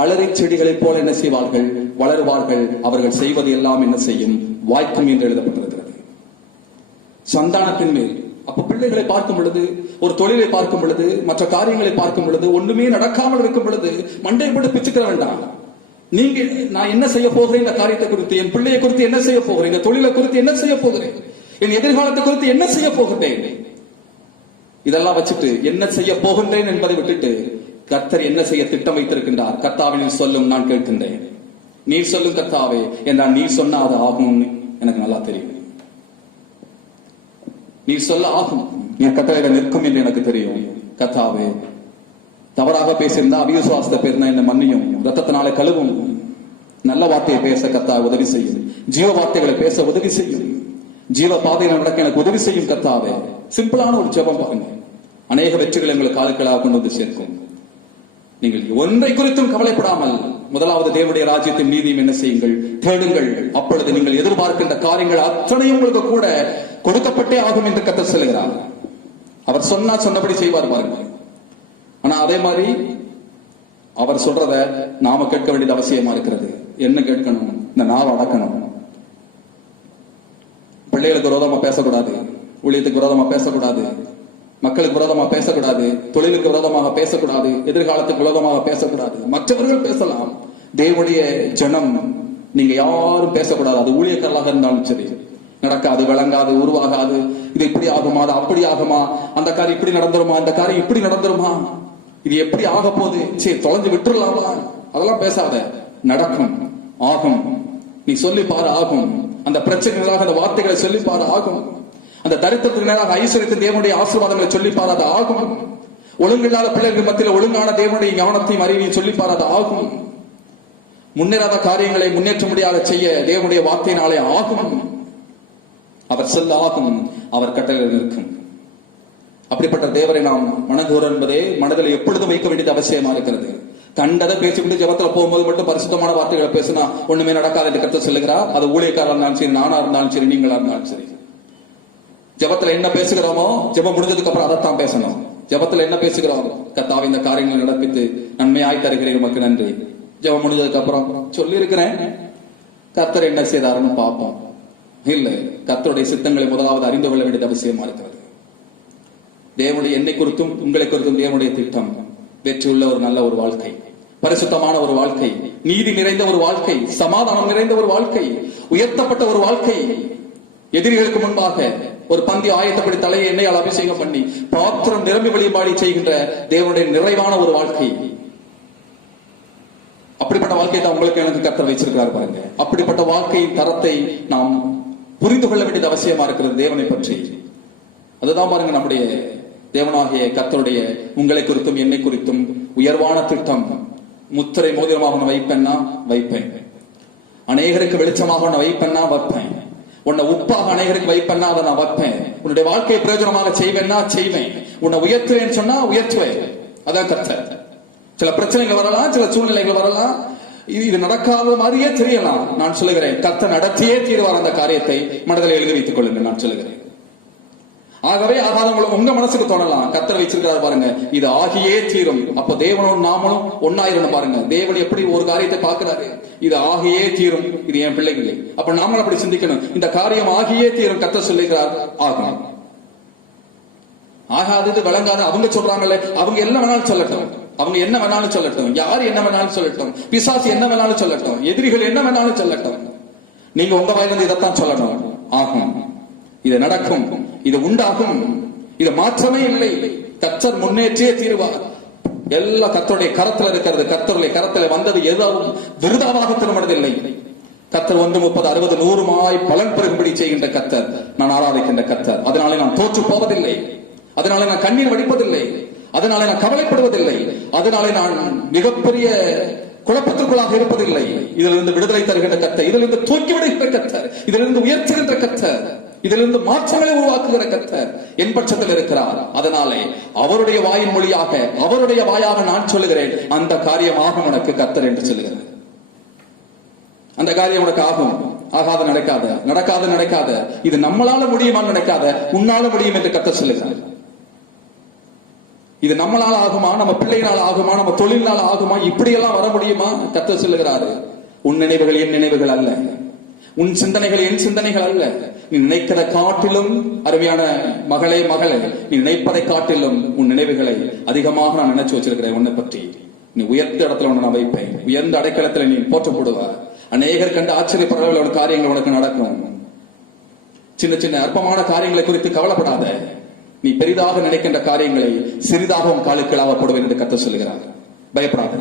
அலறி செடிகளைப் போல என்ன செய்வார்கள்? வளருவார்கள். அவர்கள் செய்வது எல்லாம் என்ன செய்யும்? வாய்க்கும் என்று எழுதப்பட்டிருக்கிறது. சந்தானத்தின் மேல். அப்ப பிள்ளைகளை பார்க்கும் பொழுது, ஒரு தொழிலை பார்க்கும் பொழுது, மற்ற காரியங்களை பார்க்கும் பொழுது, ஒண்ணுமே நடக்காமல் இருக்கும் பொழுது மண்டை போட்டு பிச்சுக்கிற வேண்டாம். நீங்க நான் என்ன செய்ய போகிறேன், இந்த காரியத்தை குறித்து, என் பிள்ளையை குறித்து என்ன செய்ய போகிறேன், இந்த தொழிலை குறித்து என்ன செய்ய போகிறேன், என் எதிர்காலத்தை குறித்து என்ன செய்ய போகின்றேன், இதெல்லாம் வச்சுட்டு என்ன செய்ய போகின்றேன் என்பதை விட்டுட்டு கர்த்தர் என்ன செய்ய திட்டம் வைத்திருக்கின்றார், கர்த்தாவின் சொல்லும் நான் கேட்கின்றேன். நீர் சொல்லும் கர்த்தாவே என்றால் நீர் சொன்னா அது ஆகும். எனக்கு நல்லா தெரியும். நீர் சொல்ல ஆகும், நீர் கட்டளையிட நிற்கும் என்று எனக்கு தெரியும். கர்த்தாவே, தவறாக பேசியிருந்தா, அவிசுவாசத்தை பேசினா என்ன மன்னியும், ரத்தத்தினால கழுவும். நல்ல வார்த்தையை பேச கர்த்தா உதவி செய்யும். ஜீவ வார்த்தைகளை பேச உதவி செய்யும். ஜீவ பாதையில் நடக்க எனக்கு உதவி செய்யும் கர்த்தாவே. சிம்பிளான ஒரு ஜெபம் பாருங்க, அநேக வெற்றிகள் எங்களுக்கு காலுக்களாக கொண்டு வந்து சேர்க்கும். நீங்கள் ஒன்றை குறித்தும் கவலைப்படாமல் முதலாவது தேவனுடைய ராஜ்யத்தின் நீதியும் என்ன செய்யுங்கள்? தேடுங்கள். அப்பொழுது நீங்கள் எதிர்பார்க்கின்ற காரியங்கள் அத்தனையும் உங்களுக்கு கூட கொடுக்கப்பட்டே ஆகும் என்று கர்த்தர் சொல்லுகிறார். அவர் சொன்னா சொன்னபடி செய்வார் பாருங்க. ஆனா அதே மாதிரி அவர் சொல்றத நாம கேட்க வேண்டியது அவசியமா இருக்கிறது. என்ன கேட்கணும்? இந்த நாவை அடக்கணும். பிள்ளைகளுக்கு விரோதமா பேசக்கூடாது, ஊழியத்துக்கு விரோதமா பேசக்கூடாது, மக்களுக்கு விரோதமா பேசக்கூடாது, தொழிலுக்கு விரோதமாக பேசக்கூடாது, எதிர்காலத்துக்கு விரோதமாக பேசக்கூடாது. மற்றவர்கள் பேசலாம், தேவனுடைய ஜனம் நீங்க யாரும் பேசக்கூடாது. அது ஊழியக்காரர்களாக இருந்தாலும் சரி. நடக்காது, விளங்காது, உருவாகாது, இது இப்படி ஆகுமா, அது அப்படி ஆகுமா, அந்த காரியம் இப்படி நடந்துருமா, இந்த காரியம் இப்படி நடந்துருமா, இது எப்படி ஆக போகுது, சரி தொலைஞ்சு விட்டுறலாமா, அதெல்லாம் பேசாத. நடக்கும், ஆகும். நீ சொல்லி பாரு, ஆகும். அந்த பிரச்சனைகளாக அந்த வார்த்தைகளை சொல்லி பாரு, ஆகும். அந்த தரித்திரத்துக்கு நேராக ஐஸ்வர்யத்தின் தேவனுடைய ஆசீர்வாதங்களை சொல்லி பாரு, அது ஆகும். ஒழுங்கில்லாத பிள்ளைகள் மத்தியில் ஒழுங்கான தேவனுடைய ஞானத்தையும் அறிவையும் சொல்லி பாரு, அது ஆகும். முன்னேறாத காரியங்களை முன்னேற்ற முடியாத செய்ய தேவனுடைய வார்த்தையினாலே ஆகும். அவர் சொல்ல ஆகும், அவர் கட்டளையில் இருக்கும். அப்படிப்பட்ட தேவரை நாம் வணங்குகிறோம் என்பதே மனதில் எப்பொழுதும் வைக்க வேண்டியது அவசியமா இருக்கிறது. கண்டதை பேசிக்கிட்டு ஜபத்துல போகும்போது மட்டும் பரிசுத்தமான வார்த்தைகளை பேசினா ஒண்ணுமே நடக்காது என்று கர்த்தர் சொல்லுகிறார். அது ஊழியக்காரா இருந்தாலும் சரி, நானா இருந்தாலும் சரி, நீங்களா இருந்தாலும் சரி. ஜபத்துல என்ன பேசுகிறோமோ ஜபம் முடிஞ்சதுக்கு அப்புறம் அதைத்தான் பேசணும். ஜபத்துல என்ன பேசுகிறோம்? கர்த்தாவே, இந்த காரியங்களை நடப்பித்து நன்மையாய் தருகிறேன், உமக்கு நன்றி. ஜபம் முடிஞ்சதுக்கு அப்புறம் சொல்லி இருக்கிறேன், கர்த்தர் என்ன செய்தாருன்னு பார்ப்போம். இல்ல, கர்த்தருடைய சித்தங்களை முதலாவது அறிந்து கொள்ள வேண்டியது அவசியமா இருக்கிறது. தேவனுடைய என்னை குறித்தும் உங்களை குறித்தும் தேவனுடைய திட்டம் வெற்றியுள்ள ஒரு நல்ல ஒரு வாழ்க்கை, பரிசுத்தமான ஒரு வாழ்க்கை, நீதி நிறைந்த ஒரு வாழ்க்கை, சமாதானம் நிறைந்த ஒரு வாழ்க்கை, உயர்த்தப்பட்ட ஒரு வாழ்க்கை, எதிரிகளுக்கு முன்பாக ஒரு பந்தி ஆயத்தப்படி தலையை எண்ணெயால் அபிஷேகம் பண்ணி பாத்திரம் நிரம்பி வழிபாடி செய்கின்ற தேவனுடைய நிறைவான ஒரு வாழ்க்கை. அப்படிப்பட்ட வாழ்க்கையை தான் உங்களுக்கு எனக்கு கர்த்தர் வச்சிருக்கிறார் பாருங்க. அப்படிப்பட்ட வாழ்க்கையின் தரத்தை நாம் புரிந்து கொள்ள வேண்டியது அவசியமா இருக்கிறது தேவனை பற்றி. அதுதான் பாருங்க நம்முடைய தேவனாகிய கர்த்தருடைய உங்களை குறித்தும் என்னை குறித்தும் உயர்வான திட்டம். முத்திரை மோதிரமாக வைப்பேன்னா வைப்பேன், அநேகருக்கு வெளிச்சமாக வைப்பேன்னா வைப்பேன், உன்னை உப்பாக அநேகருக்கு வைப்பேன்னா அதை நான் வைப்பேன், உன்னுடைய வாழ்க்கையை பிரயோஜனமாக செய்வேன்னா செய்வேன், உன்னை உயர்த்துவேன்னு சொன்னா உயர்த்துவேன். அதான் கர்த்தர். சில பிரச்சனைகள் வரலாம், சில சூழ்நிலைகள் வரலாம், இது நடக்காத மாதிரியே தெரியலாம். நான் சொல்லுகிறேன், கர்த்தர் நடத்தியே தீர்வார். அந்த காரியத்தை மனதில் எழுதி வைத்துக் கொள்ளுங்கள். நான் சொல்லுகிறேன், ஆகவே ஆகாதவங்களும் உங்க மனசுக்கு தோணலாம், கர்த்தர் வச்சிருக்கிறார் பாருங்க, இது ஆகியே தீரும். அப்ப தேவனும் நாமளும் ஒன்னாயிரம் பாருங்க. தேவன் எப்படி ஒரு காரியத்தை பார்க்கிறாரு, இது ஆகியே தீரும், இது என் பிள்ளைகளே. அப்ப நாமளும் அப்படி சிந்திக்கணும், இந்த காரியம் ஆகியே தீரும். கர்த்தர் சொல்லுகிறார், ஆகும். ஆகாதது விளங்காது அவங்க சொல்றாங்களே, அவங்க என்ன வேணாலும் சொல்லட்டும், அவங்க என்ன வேணாலும் சொல்லட்டும், யார் என்ன வேணாலும் சொல்லட்டும், பிசாசு என்ன வேணாலும் சொல்லட்டும், எதிரிகள் என்ன வேணாலும் சொல்லட்டும், நீங்க உங்க வாயிலிருந்து இதைத்தான் சொல்லணும், ஆகும், இது நடக்கும், இது உண்டாகும், இது மாற்றமே இல்லை. கர்த்தர் முன்னேற்றியே தீருவார். எல்லா கர்த்தருடைய கரத்தில் இருக்கிறது. கர்த்தருடைய கரத்தில் வந்தது எதுவும் விருதாவாக திருமணதில்லை. கர்த்தர் 1, 30, 60, 100 பலன் பெறும்படி செய்கின்ற கர்த்தர், நான் ஆராதிக்கின்ற கர்த்தர். அதனாலே நான் தோற்று போவதில்லை, அதனாலே நான் கண்ணீர் வடிப்பதில்லை, அதனாலே நான் கவலைப்படுவதில்லை, அதனாலே நான் மிகப்பெரிய குழப்பத்திற்குள்ளாக இருப்பதில்லை. இதிலிருந்து விடுதலை தருகின்ற கர்த்தர், இதிலிருந்து தூக்கி விடுகின்ற கர்த்தர், இதிலிருந்து உயர்த்துகின்ற கர்த்தர், இதிலிருந்து மாற்றங்களை உருவாக்குகிற கர்த்தர் என் பட்சத்தில் இருக்கிறார். அதனாலே அவருடைய வாயின் மொழியாக, அவருடைய வாயாக நான் சொல்லுகிறேன், அந்த காரியமாகும் உனக்கு கர்த்தர் என்று சொல்லுகிறேன். அந்த காரியம் உனக்கு ஆகும், ஆகாத நடக்காத, நடக்காத நடக்காத, இது நம்மளால முடியுமா நடக்காத, உன்னால முடியும் என்று கர்த்தர் சொல்லுகிறார். இது நம்மளால ஆகுமா, நம்ம பிள்ளைனால ஆகுமா, நம்ம தொழில்னால ஆகுமா, இப்படியெல்லாம் வர முடியுமா? கர்த்தர் சொல்லுகிறாரு, உன் நினைவுகள் என் நினைவுகள் அல்ல, உன் சிந்தனைகள் என் சிந்தனைகள் அல்ல. நீ நினைக்கிற காட்டிலும், அருமையான மகளே மகளே, நீ நினைப்பதை காட்டிலும் உன் நினைவுகளை அதிகமாக நான் நினைச்சு வச்சிருக்கிறேன். உன்னை பற்றி நீ உயர்ந்த இடத்துல உன்னை நான் வைப்பேன், உயர்ந்த அடைக்கலத்துல நீ போற்றப்படுவ. அநேகர் கண்டு ஆச்சரியப்படுற காரியங்கள் உனக்கு நடக்கும். சின்ன சின்ன அற்பமான காரியங்களை குறித்து கவலைப்படாத, நீ பெரிதாக நினைக்கின்ற காரியங்களை சிறிதாக உன் காலுக்களாக போடுவேன் என்று கர்த்தர் சொல்லுகிறார். பயப்படாதே,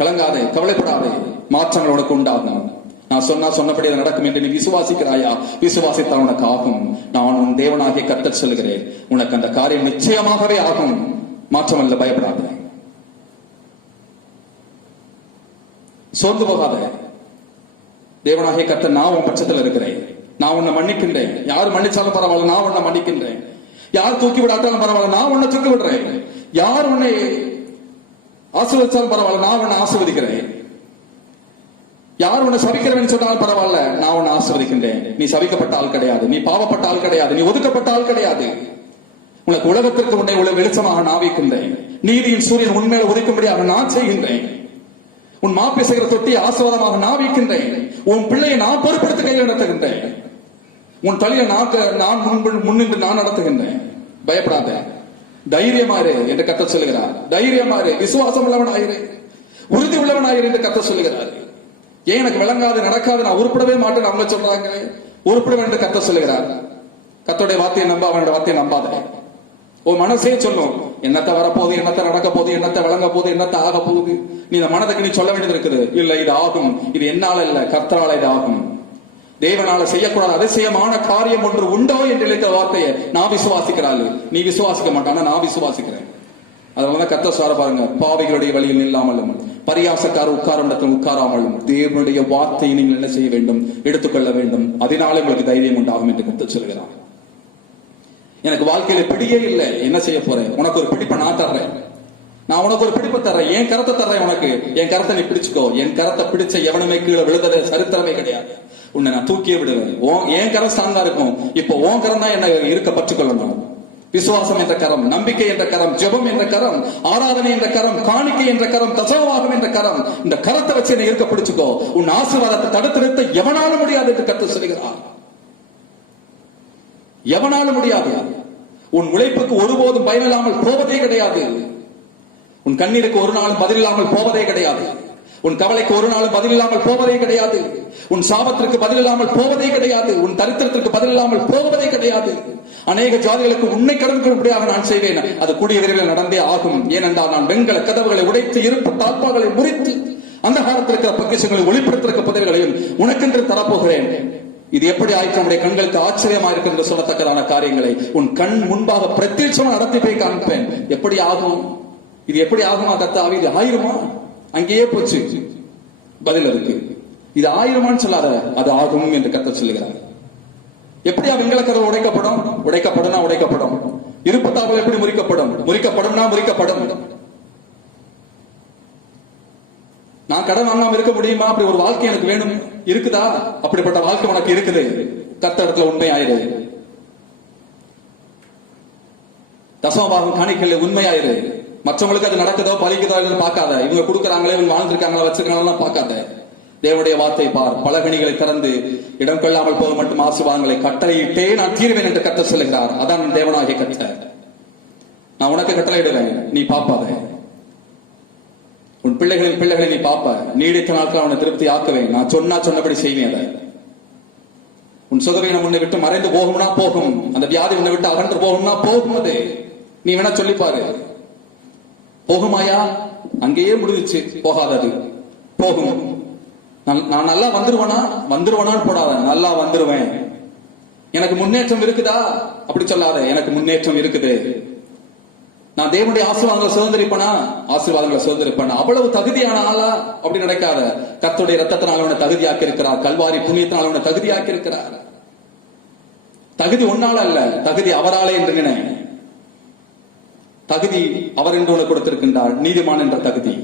கலங்காதே, கவலைப்படாதே, மாற்றங்கள் உனக்கு உண்டாகும். நான் சொன்னபடி அது நடக்கும் என்று நீ விசுவாசிக்கிறாயா? விசுவாசித்தால் உனக்கு ஆகும். நான் உன் தேவனாகிய கர்த்தர் சொல்லுகிறேன், உனக்கு அந்த காரியம் நிச்சயமாகவே ஆகும். மாற்றம் அல்ல, பயப்படாத, சோர்ந்து போகாத. தேவனாகிய கர்த்தர், நான் உன் பட்சத்தில் இருக்கிறேன், நான் உன்னை மன்னிக்கின்றேன். யார் மன்னிச்சாலும் பரவாயில்ல, நான் உன்னை மன்னிக்கின்றேன். யார் தூக்கி விடாட்டாலும் பரவாயில்ல, நான் உன்னை தூக்கி விடுறேன். யார் உன்னை ஆசீர்வதிச்சாலும் பரவாயில்ல, நான் உன்னை ஆசீர்வதிக்கிறேன். யார் உன்னை சபிக்கிறவன் சொன்னாலும் பரவாயில்ல, நான் உன்னை ஆசீர்வதிக்கின்றேன். நீ சபிக்கப்பட்ட ஆள் கிடையாது, நீ பாவப்பட்ட ஆள் கிடையாது, நீ ஒதுக்கப்பட்ட ஆள் கிடையாது. உனக்கு உலகத்திற்கு உன்னை வெளிச்சமாக நான் வைக்கின்றேன். நீதியின் சூரியன் உண்மையில உதிக்கும்படியாக நான் செய்கின்றேன். உன் மாப்பேசுகிற தொட்டி ஆசீர்வாதமாக நான் வைக்கின்றேன். உன் பிள்ளையை நான் பொறுப்படுத்த கையில் நடத்துகின்றேன். உன் தலையை நான் முன்னின்று நான் நடத்துகின்றேன். பயப்படாத, தைரியமாறு என்று கர்த்தர் சொல்லுகிறார். தைரியமாறு, விசுவாசம் உள்ளவனாயிரு, உறுதி உள்ளவனாயிரு என்று கர்த்தர் சொல்லுகிறார். ஏன் எனக்கு விளங்காது நடக்காது, நான் உருப்படவே மாட்டேன் அவங்க சொல்றாங்க, உருப்பட என்று கர்த்தர் சொல்லுகிறார். கர்த்தருடைய வார்த்தையை நம்ப, அவனுடைய வார்த்தையை நம்பாத. உன் மனசே சொல்லும், என்னத்தை வரப்போகுது, என்னத்தை நடக்க போகுது, என்னத்தை விளங்க போகுது, என்னத்தை ஆக போகுது. நீ இந்த மனதுக்கு நீ சொல்ல வேண்டியது இருக்குது. இல்ல, இது ஆகும், இது என்னால இல்ல, கர்த்தரால இது ஆகும். தேவனால செய்யக்கூடாது அதிசயமான காரியம் ஒன்று உண்டோ என்று இருக்கிற வார்த்தையை நான் விசுவாசிக்கிறாள். நீ விசுவாசிக்க மாட்டான, நான் விசுவாசிக்கிறேன். அதனால கர்த்தர் சொல்ற பாருங்க, பாவிகளுடைய வழியில் நில்லாமலும் பரியாசக்கார உட்காரும் இடத்தில் உட்காராமலும் தேவனுடைய வார்த்தையை நீங்கள் என்ன செய்ய வேண்டும், எடுத்துக்கொள்ள வேண்டும். அதனால உங்களுக்கு தைரியம் உண்டாகும் என்று கர்த்தர் சொல்கிறார். எனக்கு வாழ்க்கையில பிடியே இல்லை, என்ன செய்ய போறேன்? உனக்கு ஒரு பிடிப்பை நான் தர்றேன், நான் உனக்கு ஒரு பிடிப்பை தர்றேன், என் கரத்தை தர்றேன் உனக்கு. என் கரத்தை நீ பிடிச்சுக்கோ. என் கரத்தை பிடிச்ச எவனுமே கீழே விழுததே சரித்திரமே கிடையாது. உன்னை நான் தூக்கியே விடுவேன். என் கரம் ஸ்ட்ராங்கா இருக்கும். இப்போ உன் கரம் தான் என்ன இருக்க பற்றுக்கொள்ளணும். விசுவாசம் என்ற கரம், நம்பிக்கை என்ற கரம், ஜெபம் என்ற கரம், ஆராதனை என்ற கரம், காணிக்கை என்ற கரம், தசமபாகம் என்ற கரம், இந்த கரத்தை வச்சு என்னை இருக்க பிடிச்சுக்கோ. உன் ஆசீர்வாதத்தை தடுத்து நிறுத்த எவனாலும் முடியாது என்று கர்த்தர் சொல்கிறார். எவனாலும் முடியாது. உன் உழைப்புக்கு ஒருபோதும் பயனில்லாமல் போவதே கிடையாது. உன் கண்ணீருக்கு ஒரு நாளும் பதில் இல்லாமல் போவதே கிடையாது. உன் கவலைக்கு ஒரு நாளும் பதில் இல்லாமல் போவதே கிடையாது. உன் சாபத்திற்கு பதில் இல்லாமல் போவதே கிடையாது. உன் தரித்திரத்திற்கு பதில் இல்லாமல் போவதே கிடையாது. அநேக ஜாதிகளுக்கு உன்னை கடன்படியாக நான் செய்வேன். அது கூடிய விரைவில் நடந்தே ஆகும். ஏனென்றால் நான் வெண்கல கதவுகளை உடைத்து, இருப்பு தாழ்பாகளை முறித்து, அந்த காலத்தில் இருக்கிற பொக்கிஷங்களை ஒளிப்படுத்திருக்க புதைகளையும் உனக்கென்று தரப்போகிறேன். இது எப்படி ஆயிற்று? நம்முடைய கண்களுக்கு ஆச்சரியமா இருக்கு என்று சொல்லத்தக்கதான காரியங்களை உன் கண் முன்பாக பிரத்யட்சமா நடத்தி போய் காண்பேன். எப்படி ஆகும்? இது எப்படி ஆகுமா கர்த்தாவே? இது ஆயிருமா? அங்கேயே போச்சு. பதில் இருக்கு. இது ஆயிருமான்னு சொல்லாத, அது ஆகும் என்று கர்த்தர் சொல்லுகிறார். எப்படி வெண்கல கதவு உடைக்கப்படும்? உடைக்கப்படும். இருப்பு தாவல் எப்படி முறிக்கப்படும்? முறிக்கப்படும். நான் கடன் வாங்காம இருக்க முடியுமா? அப்படி ஒரு வாழ்க்கை எனக்கு வேணும். இருக்குதா? அப்படிப்பட்ட வாழ்க்கை உனக்கு இருக்குது. கர்த்தரிடத்துல உண்மையாயிரு. தசமபாகம் காணிக்கையில உண்மையாயிரு. மற்றவங்களுக்கு அது நடக்குதோ பலிக்குதோ பார்க்காத. இவங்க கொடுக்குறாங்களே, இவங்க வாழ்ந்துருக்காங்களா, வச்சிருக்காங்களா பார்க்காத. தேவனுடைய வார்த்தை பார். பலகணிகளை திறந்து இடம் கொள்ளாமல் போக மட்டும் ஆசீர்வாதங்களை கட்டளையிட்டே நான் தீர்வேன் என்று கர்த்தர் சொல்லுகிறார். அதான் தேவனாகிய கர்த்தர். நான் உனக்கு கட்டளையிடுவேன், நீ பாப்பாத. உன் பிள்ளைகளை நீ பாப்ப. நீடித்த நாட்கள் அவனை திருப்தி ஆக்குவேன். நான் சொன்னபடி செய்வேன். அதை உன் சுகவீனம் உன்னை விட்டு மறைந்து போகும்னா போகும். அந்த வியாதி உன்னை விட்டு அகன்று போகும்னா போகும். அது நீ வேணா சொல்லிப்பாரு. போகுமாயா? அங்கேயே முடிஞ்சிச்சு. போகாதது போகும். நான் நல்லா வந்துருவேனான்னு போடாத, நல்லா வந்துருவேன். எனக்கு முன்னேற்றம் இருக்குதா அப்படி சொல்லாத, எனக்கு முன்னேற்றம் இருக்குது. நான் தேவனுடைய ஆசீர்வாதங்களை சுதந்திரிப்பேனா, அவ்வளவு தகுதியான ஆளா அப்படி நினைக்காத. கர்த்தருடைய ரத்தத்தினால் அவனை தகுதியாக்கி இருக்கிறார், கல்வாரி புண்ணியத்தினால் அவனை தகுதியாக்கி இருக்கிறார். தகுதி ஒன்னால அல்ல, தகுதி அவராலே என்று நினை. தகுதி அவர் என்று உனக்கு கொடுத்திருக்கின்றார், நீதிமான் என்ற தகுதி.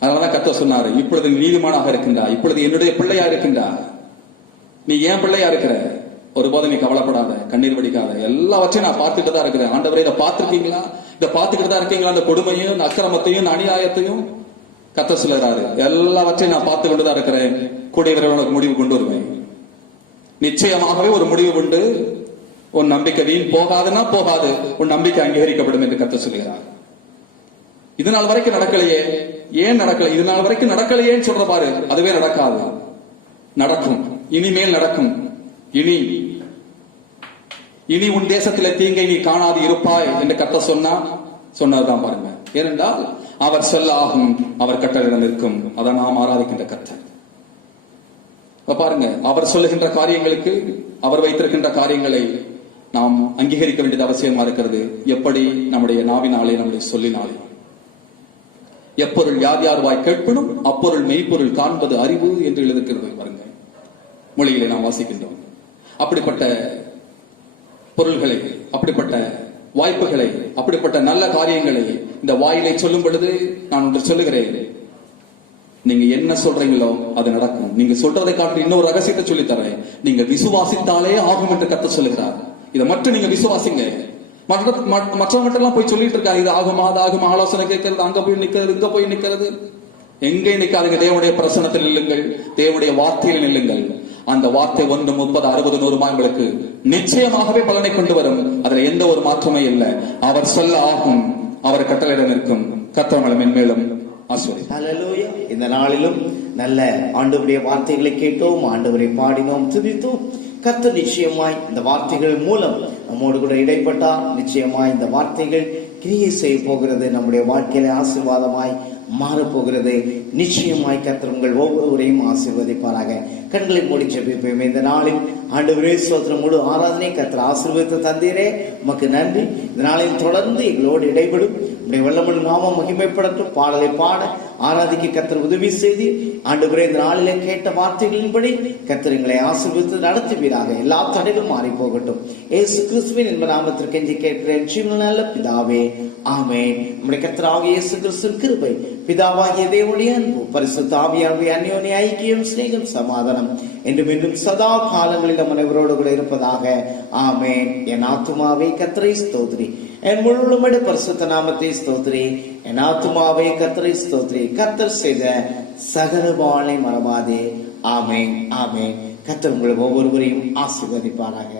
அதனாலதான் கர்த்தர் சொன்னாரு, இப்பொழுது நீதிமானாக இருக்கின்றார், இப்பொழுது என்னுடைய பிள்ளையா இருக்கின்றார். நீ ஏன் பிள்ளையா இருக்கிற? ஒருபோதும் நீ கவலைப்படாத, கண்ணீர் வடிக்காத. எல்லாவற்றையும் நான் பார்த்துட்டு தான் இருக்கிறேன். ஆண்டவரே, இதை பார்த்திருக்கீங்களா? இதை பார்த்துக்கிட்டு தான் இருக்கீங்களா? அந்த கொடுமையும், இந்த அக்கிரமத்தையும், இந்த அநியாயத்தையும் கர்த்தர் சொல்லுறாரு. எல்லாவற்றையும் நான் பார்த்து கொண்டுதான் இருக்கிறேன். கூடிய விரைவில் உனக்கு முடிவு கொண்டு வருவேன். நிச்சயமாகவே ஒரு முடிவு உண்டு. உன் நம்பிக்கை வீண் போகாதுன்னா போகாது, உன் நம்பிக்கை அங்கீகரிக்கப்படும் என்று கர்த்தர் சொல்லுகிறார். இது நாள் வரைக்கும் நடக்கலையே, ஏன் நடக்கல? இது நாள் வரைக்கும் நடக்கலையேன்னு சொல்ற பாரு, அதுவே நடக்காது. நடக்கும், இனிமேல் நடக்கும். இனி உன் தேசத்திலே தீங்கை நீ காணாது இருப்பாய் என்று கர்த்தர் சொன்னதுதான் பாருங்க. ஏனென்றால் அவர் சொல்ல ஆகும், அவர் கட்டளையிடம் நிற்கும். அதை நாம் ஆராதிக்கின்ற கர்த்தர். பாருங்க, அவர் சொல்லுகின்ற காரியங்களுக்கு, அவர் வைத்திருக்கின்ற காரியங்களை நாம் அங்கீகரிக்க வேண்டியது அவசியமா இருக்கிறது. எப்படி? நம்முடைய நாவினாலே, நம்முடைய சொல்லினாலே. எப்பொருள் யார் யார் வாய் கேட்பனும் அப்பொருள் மெய்ப்பொருள் காண்பது அறிவு என்று எழுதிருக்கிறது பாருங்க, மொழியிலே நாம் வாசிக்கின்றோம். அப்படிப்பட்ட பொருள்களை, அப்படிப்பட்ட வாய்ப்புகளை, அப்படிப்பட்ட நல்ல காரியங்களை இந்த வாயிலை சொல்லும் பொழுது நான் ஒன்று சொல்லுகிறேன், நீங்க என்ன சொல்றீங்களோ அது நடக்கும். நீங்க சொல்றதை காட்டி இன்னொரு ரகசியத்தை சொல்லித்தரேன். நீங்க விசுவாசித்தாலே ஆகும் என்று கர்த்தர் சொல்லுகிறார். இதை மட்டும் நீங்க விசுவாசிங்க. மற்றவங்க எல்லாம் போய் சொல்லிட்டு இருக்காங்க, இது ஆகுமா அது ஆகுமா, ஆலோசனை கேட்கறது, அங்க போய் நிக்கிறது, இங்க போய் நிக்கிறது. எங்கே நிக்காதுங்க. தேவனுடைய பிரசனத்தில் நில்லுங்கள், தேவனுடைய வார்த்தையில் நில்லுங்கள். அந்த வார்த்தை 1, 30, 60, 100 உங்களுக்கு நிச்சயமாகவே பலனை கொண்டு வரும். அதுல எந்த ஒரு மாற்றமே இல்லை. அவர் சொல்ல ஆகும், அவர் கட்டளையிடம் இருக்கும். கர்த்தர் மென்மேலும் ஹல்லேலூயா. இந்த நாளிலும் நல்ல ஆண்டவருடைய வார்த்தைகளை கேட்டோம், ஆண்டவரை பாடினோம், துதித்தோம். கர்த்தர் நிச்சயமாய் இந்த வார்த்தைகள் மூலம் நம்மோடு கூட இடைப்பட்டார். நிச்சயமாய் இந்த வார்த்தைகள் கிரியை செய்ய போகிறது, நம்முடைய வாழ்க்கையில ஆசீர்வாதமாய் மாறப்போகிறது. நிச்சயமாய் கர்த்தர் உங்கள் ஒவ்வொருவரையும் ஆசீர்வதிப்பாராக. கண்களை மூடி ஜெபிப்போம். இந்த நாளில் ஆண்டவரே ஸ்தோத்திரம், முழு ஆராதனை கர்த்தர் ஆசீர்வதித்து தந்தீரே, உமக்கு நன்றி. இந்த நாளில் தொடர்ந்து எங்களோடு இடைபடும், உடைய வல்லமையுள்ள நாமம் மகிமைப்படட்டும். பாடலை பாட ஆராதிக்க கர்த்தர் உதவி செய்து ஆண்டவரே இந்த நாளிலே கேட்ட வார்த்தைகளின்படி கர்த்தர் எங்களை ஆசீர்வதித்து நடத்துவீராக. எல்லா தடைகளும் மாறி போகட்டும். இயேசு கிறிஸ்துவின் என்ப நாமத்திற்கு என்று கேட்கிறேன் ஜீவனுள்ள நல்ல பிதாவே, ஆமென். நம்முடைய கர்த்தராகிய இயேசு கிறிஸ்துவின் கிருபை, பிதாவாகிய தேவனுடைய அன்பு, பரிசுத்த ஆவியானவருடைய அந்யோன்ய ஐக்கியம், சிநேகம், சமாதானம் என்றும் இன்னும் சதா காலங்களில் நம் அனைவரோடு கூட இருப்பதாக. ஆமென். என் ஆத்துமாவே கர்த்தரை ஸ்தோத்திரி, என் முழுமையுடைய பரிசுத்த நாமத்தை ஸ்தோத்திரி. என் ஆத்துமாவே கர்த்தரை ஸ்தோத்திரி, கர்த்தர் செய்த சகல வாளை மறவாதே. ஆமென், ஆமென். கர்த்தர் உங்களை ஒவ்வொருவரையும் ஆசீர்வதிப்பாராக.